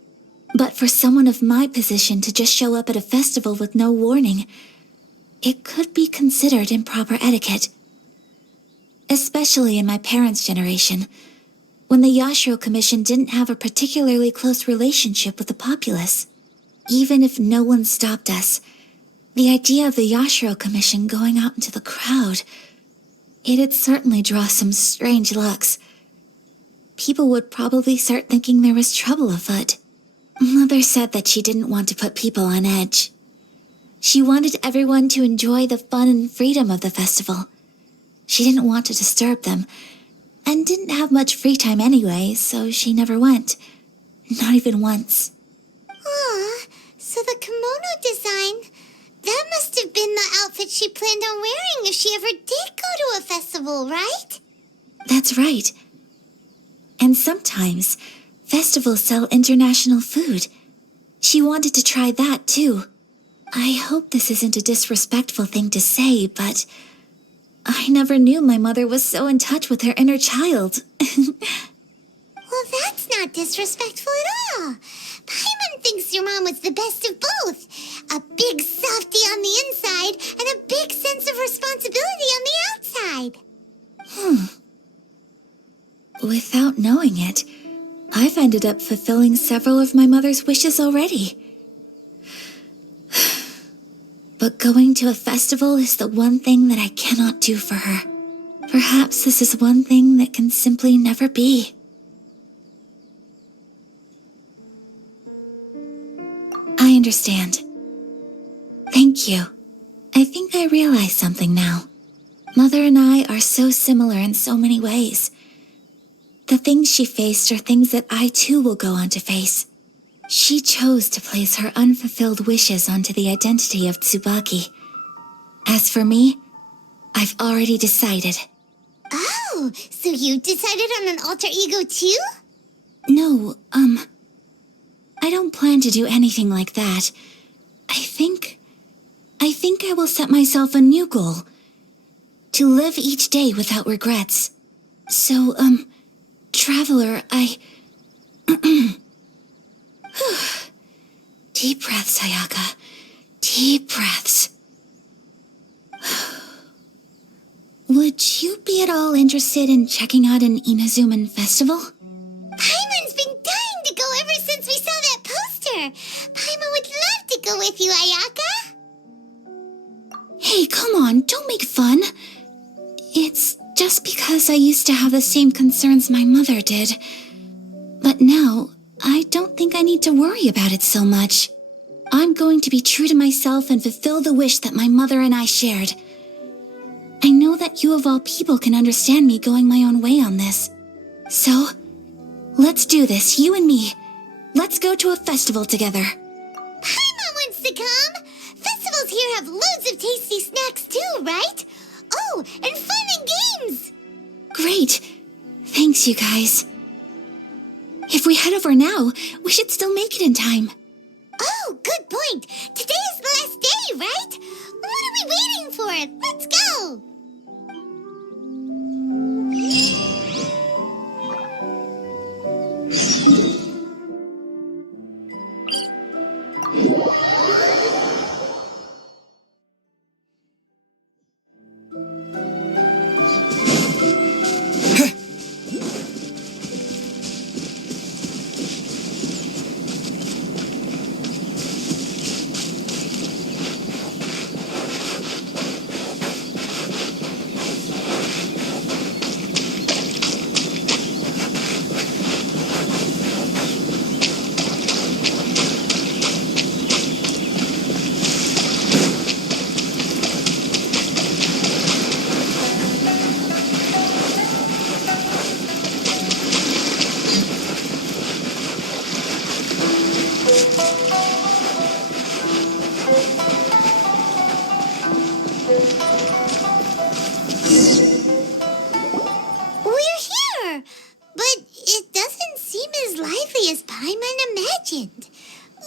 But for someone of my position to just show up at a festival with no warning, it could be considered improper etiquette. Especially in my parents' generation, when the Yashiro Commission didn't have a particularly close relationship with the populace. Even if no one stopped us, the idea of the Yashiro Commission going out into the crowd, it'd certainly draw some strange looks. People would probably start thinking there was trouble afoot. Mother said that she didn't want to put people on edge. She wanted everyone to enjoy the fun and freedom of the festival. She didn't want to disturb them, and didn't have much free time anyway, so she never went. Not even once. Aw, so the kimono design, that must have been the outfit she planned on wearing if she ever did go to a festival, right? That's right. And sometimes, festivals sell international food. She wanted to try that too. I hope this isn't a disrespectful thing to say, but I never knew my mother was so in touch with her inner child. Well, that's not disrespectful at all. Paimon thinks your mom was the best of both. A big softy on the inside and a big sense of responsibility on the outside. Without knowing it, I've ended up fulfilling several of my mother's wishes already. But going to a festival is the one thing that I cannot do for her. Perhaps this is one thing that can simply never be. I understand. Thank you. I think I realize something now. Mother and I are so similar in so many ways. The things she faced are things that I too will go on to face. She chose to place her unfulfilled wishes onto the identity of Tsubaki. As for me, I've already decided. Oh, so you decided on an alter ego too? No, I don't plan to do anything like that. I think I will set myself a new goal. To live each day without regrets. So, Traveler, Deep breaths, Ayaka. Deep breaths. Would you be at all interested in checking out an Inazuman festival? Paimon's been dying to go ever since we saw that poster. Paimon would love to go with you, Ayaka. Hey, come on, don't make fun. It's just because I used to have the same concerns my mother did. But now, I don't think I need to worry about it so much. I'm going to be true to myself and fulfill the wish that my mother and I shared. I know that you of all people can understand me going my own way on this. So, let's do this, you and me. Let's go to a festival together. Paimon wants to come. Festivals here have loads of tasty snacks too, right? Oh, and fun and games. Great. Thanks, you guys. If we head over now, we should still make it in time. Oh, good point. Today is the last day, right? What are we waiting for? Let's go.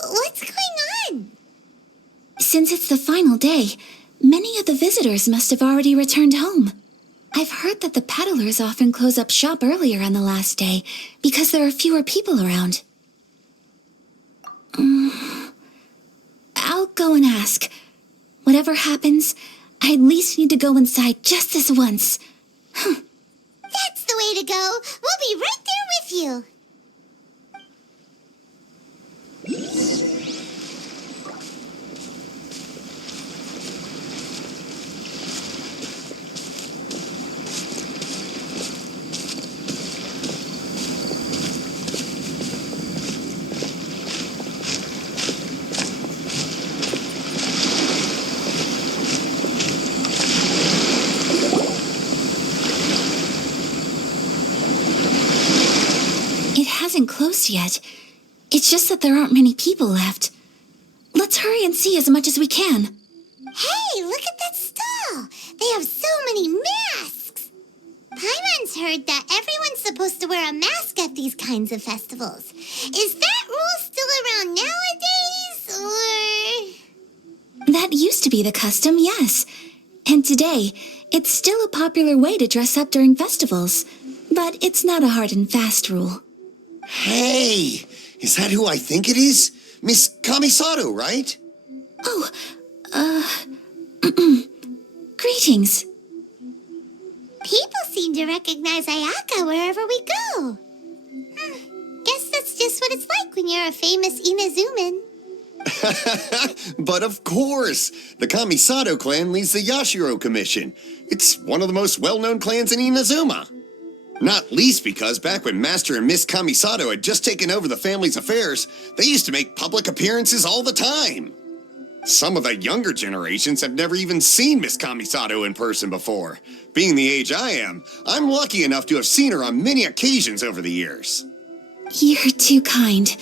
What's going on? Since it's the final day, many of the visitors must have already returned home. I've heard that the peddlers often close up shop earlier on the last day because there are fewer people around. I'll go and ask. Whatever happens, I at least need to go inside just this once. That's the way to go. We'll be right there with you. It hasn't closed yet. It's just that there aren't many people left. Let's hurry and see as much as we can. Hey, look at that stall! They have so many masks! Paimon's heard that everyone's supposed to wear a mask at these kinds of festivals. Is that rule still around nowadays, or...? That used to be the custom, yes. And today, it's still a popular way to dress up during festivals. But it's not a hard and fast rule. Hey! Is that who I think it is? Miss Kamisato, right? Oh, greetings. People seem to recognize Ayaka wherever we go. Guess that's just what it's like when you're a famous Inazuman. But of course! The Kamisato clan leads the Yashiro Commission. It's one of the most well-known clans in Inazuma. Not least because back when Master and Miss Kamisato had just taken over the family's affairs, they used to make public appearances all the time. Some of the younger generations have never even seen Miss Kamisato in person before. Being the age I am, I'm lucky enough to have seen her on many occasions over the years. You're too kind.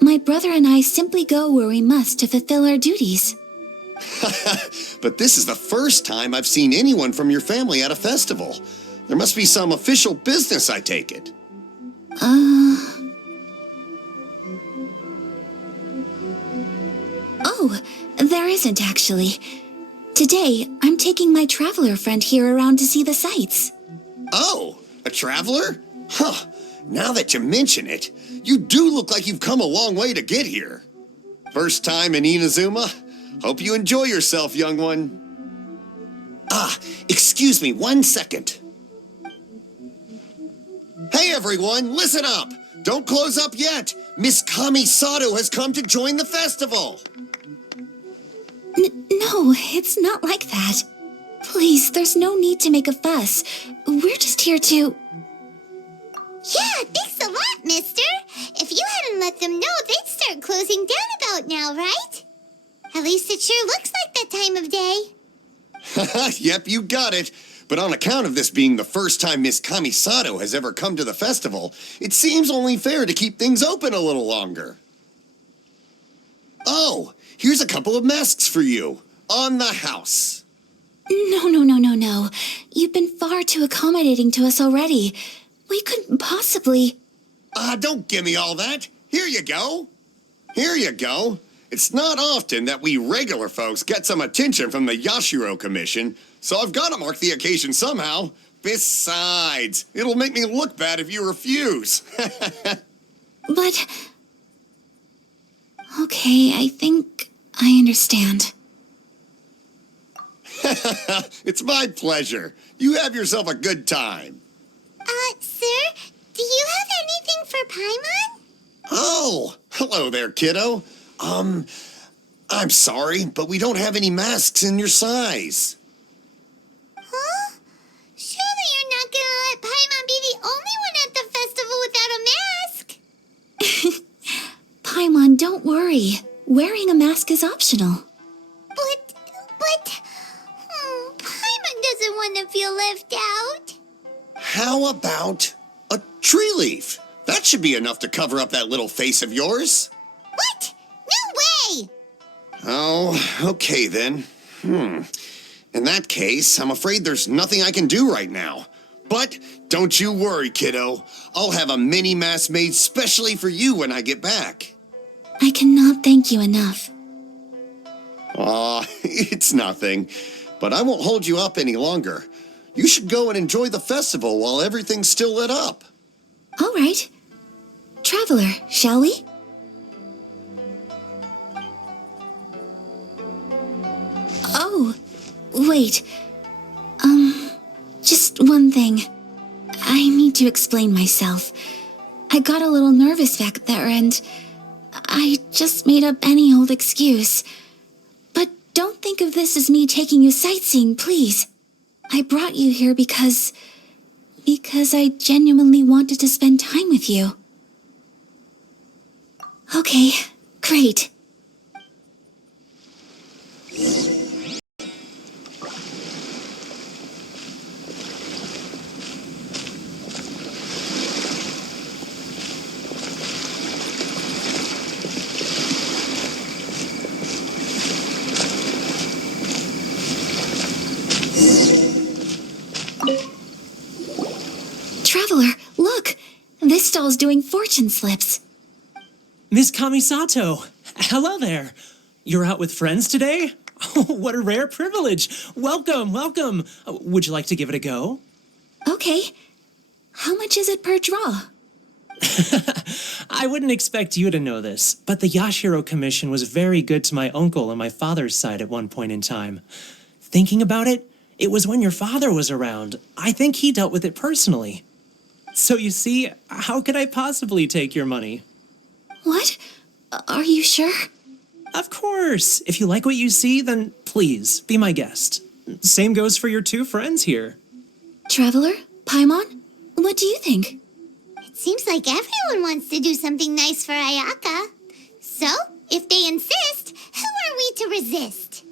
My brother and I simply go where we must to fulfill our duties. But this is the first time I've seen anyone from your family at a festival. There must be some official business, I take it. Oh, there isn't actually. Today, I'm taking my traveler friend here around to see the sights. Oh, a traveler? Huh. Now that you mention it, you do look like you've come a long way to get here. First time in Inazuma? Hope you enjoy yourself, young one. Ah, excuse me 1 second. Hey everyone, listen up! Don't close up yet! Miss Kamisato has come to join the festival! No, it's not like that. Please, there's no need to make a fuss. We're just here to... Yeah, thanks a lot, mister. If you hadn't let them know, they'd start closing down about now, right? At least it sure looks like that time of day. Yep, you got it. But on account of this being the first time Miss Kamisato has ever come to the festival, it seems only fair to keep things open a little longer. Oh, here's a couple of masks for you. On the house. No. You've been far too accommodating to us already. We couldn't possibly... Don't give me all that. Here you go. Here you go. It's not often that we regular folks get some attention from the Yashiro Commission, so I've got to mark the occasion somehow. Besides, it'll make me look bad if you refuse. But... Okay, I think I understand. It's my pleasure. You have yourself a good time. Sir, do you have anything for Paimon? Oh, hello there, kiddo. I'm sorry, but we don't have any masks in your size. Huh? Surely you're not gonna let Paimon be the only one at the festival without a mask? Paimon, don't worry. Wearing a mask is optional. But, Paimon doesn't want to feel left out. How about a tree leaf? That should be enough to cover up that little face of yours. What? No way! Oh, okay then. In that case, I'm afraid there's nothing I can do right now. But don't you worry, kiddo. I'll have a mini mask made specially for you when I get back. I cannot thank you enough. Aw, it's nothing. But I won't hold you up any longer. You should go and enjoy the festival while everything's still lit up. All right. Traveler, shall we? Oh, wait. Just one thing. I need to explain myself. I got a little nervous back there and I just made up any old excuse. But don't think of this as me taking you sightseeing, please. I brought you here because I genuinely wanted to spend time with you. Okay, great. Traveler, look! This stall's doing fortune slips. Miss Kamisato, hello there. You're out with friends today? Oh, what a rare privilege. Welcome, welcome. Would you like to give it a go? Okay. How much is it per draw? I wouldn't expect you to know this, but the Yashiro Commission was very good to my uncle on my father's side at one point in time. Thinking about it, it was when your father was around. I think he dealt with it personally. So you see, how could I possibly take your money? What? Are you sure? Of course. If you like what you see, then please, be my guest. Same goes for your two friends here. Traveler? Paimon? What do you think? It seems like everyone wants to do something nice for Ayaka. So, if they insist, who are we to resist?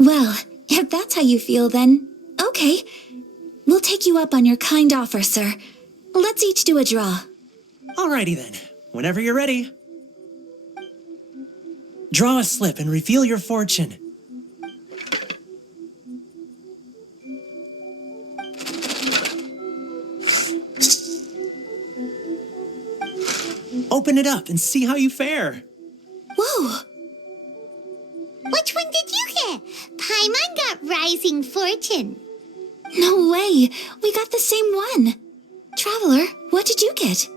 Well, if that's how you feel, then okay. We'll take you up on your kind offer, sir. Let's each do a draw. Alrighty then. Whenever you're ready. Draw a slip and reveal your fortune. Open it up and see how you fare. Whoa! Which one did you get? Paimon got Rising Fortune. No way! We got the same one! Traveler, what did you get?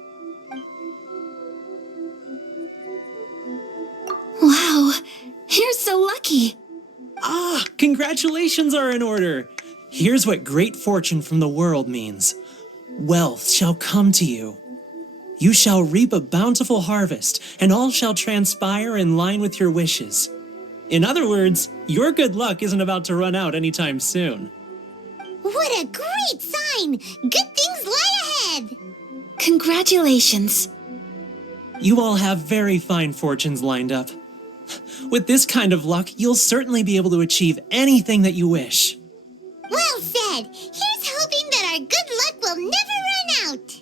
Wow, you're so lucky! Ah, congratulations are in order. Here's what great fortune from the world means. Wealth shall come to you. You shall reap a bountiful harvest, and all shall transpire in line with your wishes. In other words, your good luck isn't about to run out anytime soon. What a great sign! Good things lie ahead! Congratulations. You all have very fine fortunes lined up. With this kind of luck, you'll certainly be able to achieve anything that you wish. Well said! Here's hoping that our good luck will never run out!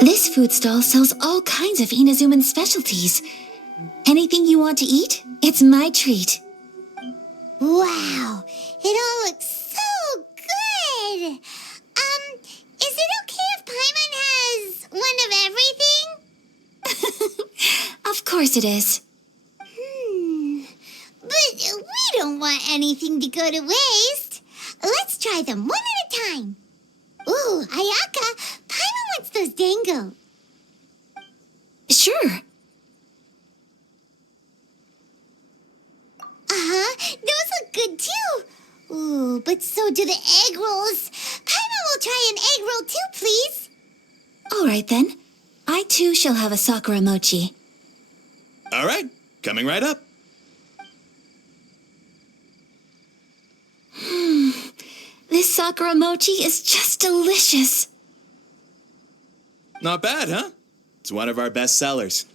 This food stall sells all kinds of Inazuman specialties. Anything you want to eat, it's my treat. Wow! It all looks so good! Is it okay if Paimon has one of everything? Of course it is. But we don't want anything to go to waste. Let's try them one at a time. Ooh, Ayaka, Paimon wants those dango. Sure. Those look good too. Ooh, but so do the egg rolls. Paimon will try an egg roll too, please. All right then. I too shall have a sakura mochi. All right, coming right up. This sakura mochi is just delicious. Not bad, huh? It's one of our best sellers.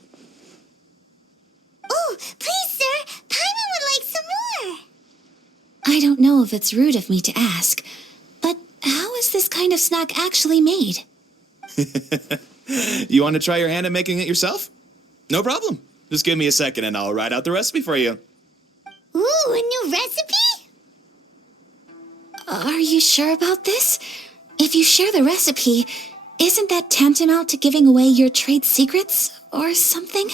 Oh, please, sir. Paimon would like some more. I don't know if it's rude of me to ask, but how is this kind of snack actually made? You want to try your hand at making it yourself? No problem. Just give me a second and I'll write out the recipe for you. Ooh, a new recipe? Are you sure about this? If you share the recipe, isn't that tantamount to giving away your trade secrets or something?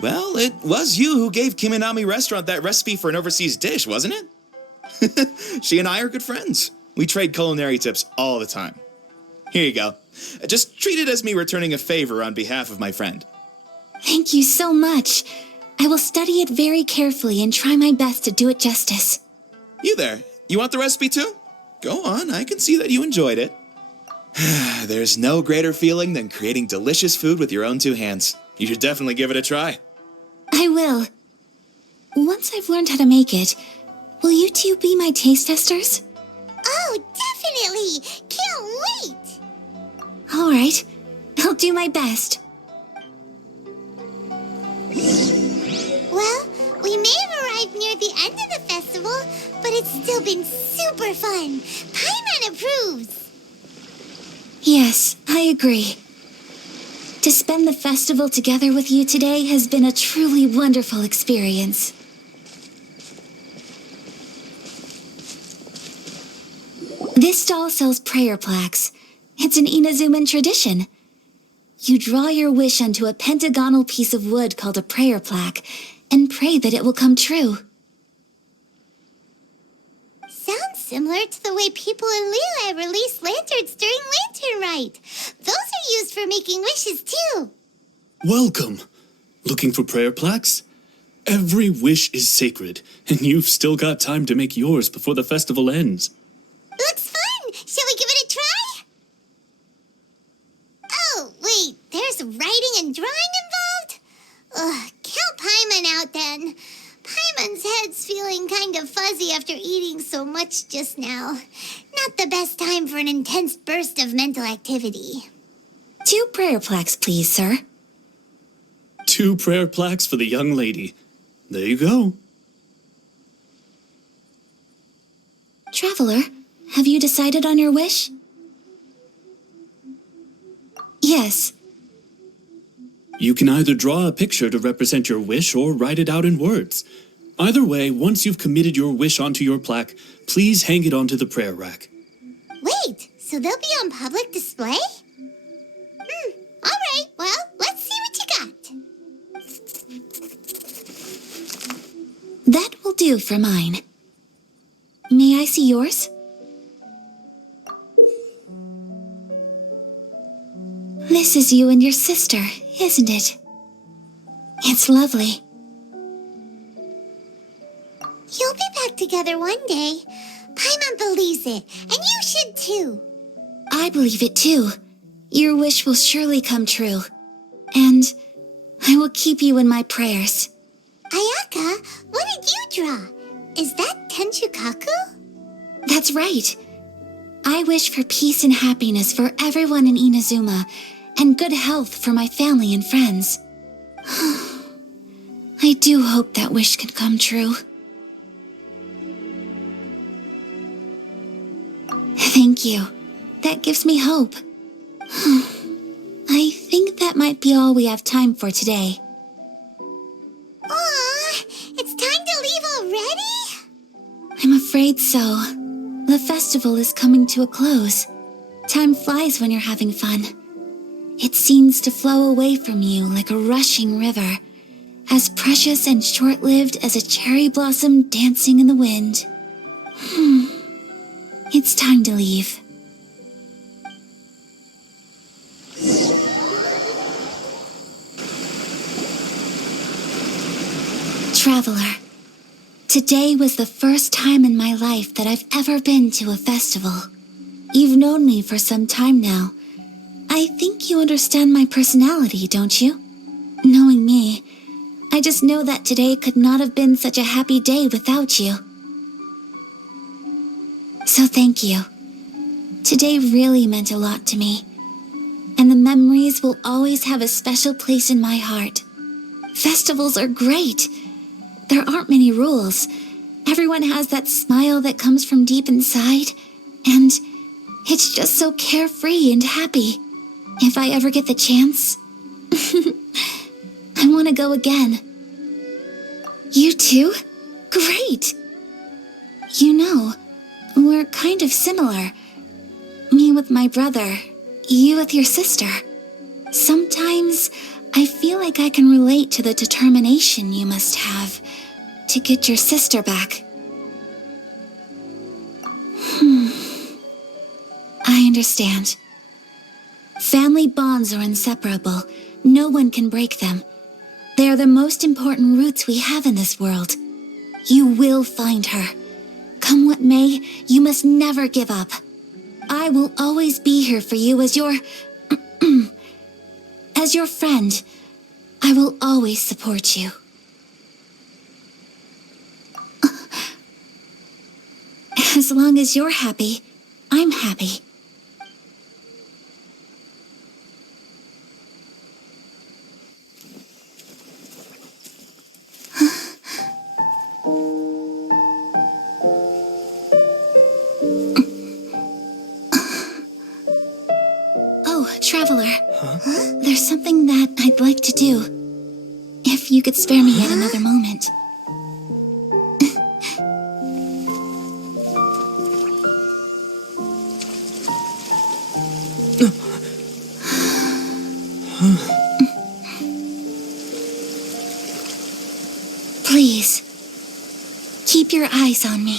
Well, it was you who gave Kiminami Restaurant that recipe for an overseas dish, wasn't it? She and I are good friends. We trade culinary tips all the time. Here you go. Just treat it as me returning a favor on behalf of my friend. Thank you so much. I will study it very carefully and try my best to do it justice. You there. You want the recipe too? Go on, I can see that you enjoyed it. There's no greater feeling than creating delicious food with your own two hands. You should definitely give it a try. I will. Once I've learned how to make it, will you two be my taste testers? Oh, definitely! Can't wait! All right. I'll do my best. Well, we been super fun. Paimon approves. Yes, I agree. To spend the festival together with you today has been a truly wonderful experience. This stall sells prayer plaques. It's an Inazuman tradition. You draw your wish onto a pentagonal piece of wood called a prayer plaque and pray that it will come true. Sounds similar to the way people in Liyue release lanterns during Lantern Rite. Those are used for making wishes, too. Welcome. Looking for prayer plaques? Every wish is sacred, and you've still got time to make yours before the festival ends. Looks fun! Shall we give it a try? Oh, wait, there's writing and drawing involved? Ugh, count Paimon out then. Paimon's head's feeling kind of fuzzy after eating so much just now. Not the best time for an intense burst of mental activity. 2 prayer plaques, please, sir. 2 prayer plaques for the young lady. There you go. Traveler, have you decided on your wish? Yes. You can either draw a picture to represent your wish or write it out in words. Either way, once you've committed your wish onto your plaque, please hang it onto the prayer rack. Wait, so they'll be on public display? Alright, well, let's see what you got. That will do for mine. May I see yours? This is you and your sister, isn't it? It's lovely. You'll be back together one day. Paimon believes it, and you should too. I believe it too. Your wish will surely come true. And I will keep you in my prayers. Ayaka, what did you draw? Is that Tenchukaku? That's right. I wish for peace and happiness for everyone in Inazuma, and good health for my family and friends. I do hope that wish can come true. Thank you. That gives me hope. I think that might be all we have time for today. Aw, it's time to leave already? I'm afraid so. The festival is coming to a close. Time flies when you're having fun. It seems to flow away from you like a rushing river, as precious and short-lived as a cherry blossom dancing in the wind. It's time to leave. Traveler, today was the first time in my life that I've ever been to a festival. You've known me for some time now. I think you understand my personality, don't you? Knowing me, I just know that today could not have been such a happy day without you. So thank you. Today really meant a lot to me, and the memories will always have a special place in my heart. Festivals are great. There aren't many rules. Everyone has that smile that comes from deep inside, and it's just so carefree and happy. If I ever get the chance, I want to go again. You too? Great! You know, we're kind of similar. Me with my brother, you with your sister. Sometimes I feel like I can relate to the determination you must have to get your sister back. I understand. Family bonds are inseparable. No one can break them. They are the most important roots we have in this world. You will find her. Come what may, you must never give up. I will always be here for you as your... as your friend. I will always support you. As long as you're happy, I'm happy. do. If you could spare me yet another moment. Please, keep your eyes on me.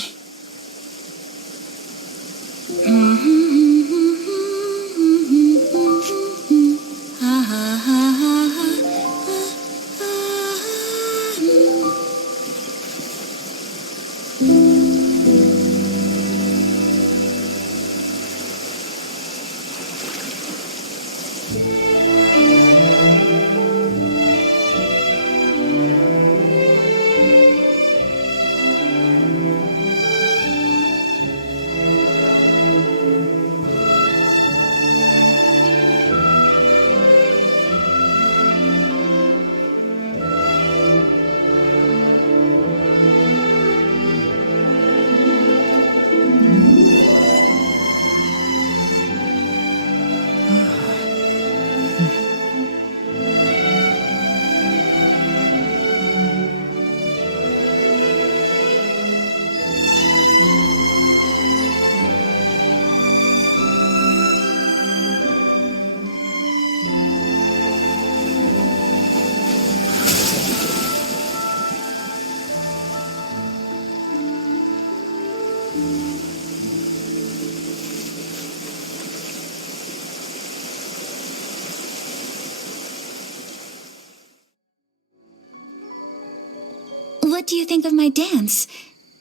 What do you think of my dance?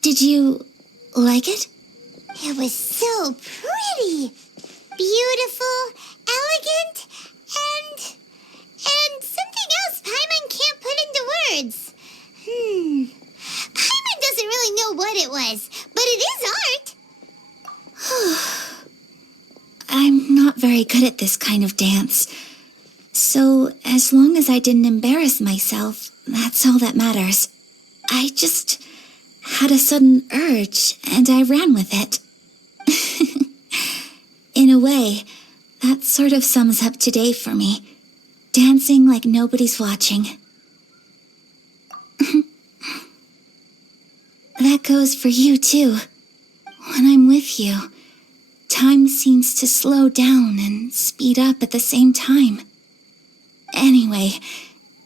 Did you like it? It was so pretty, beautiful, elegant, and something else Paimon can't put into words. Paimon doesn't really know what it was, but it is art. I'm not very good at this kind of dance. So, as long as I didn't embarrass myself, that's all that matters. I just had a sudden urge, and I ran with it. In a way, that sort of sums up today for me. Dancing like nobody's watching. That goes for you, too. When I'm with you, time seems to slow down and speed up at the same time. Anyway,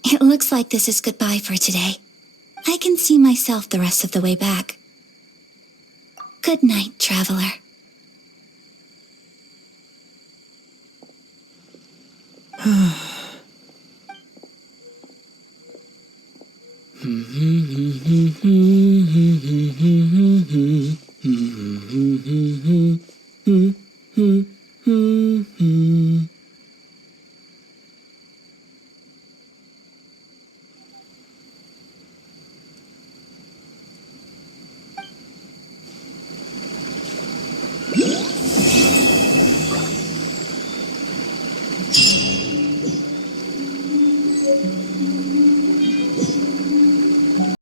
it looks like this is goodbye for today. I can see myself the rest of the way back. Good night, traveler.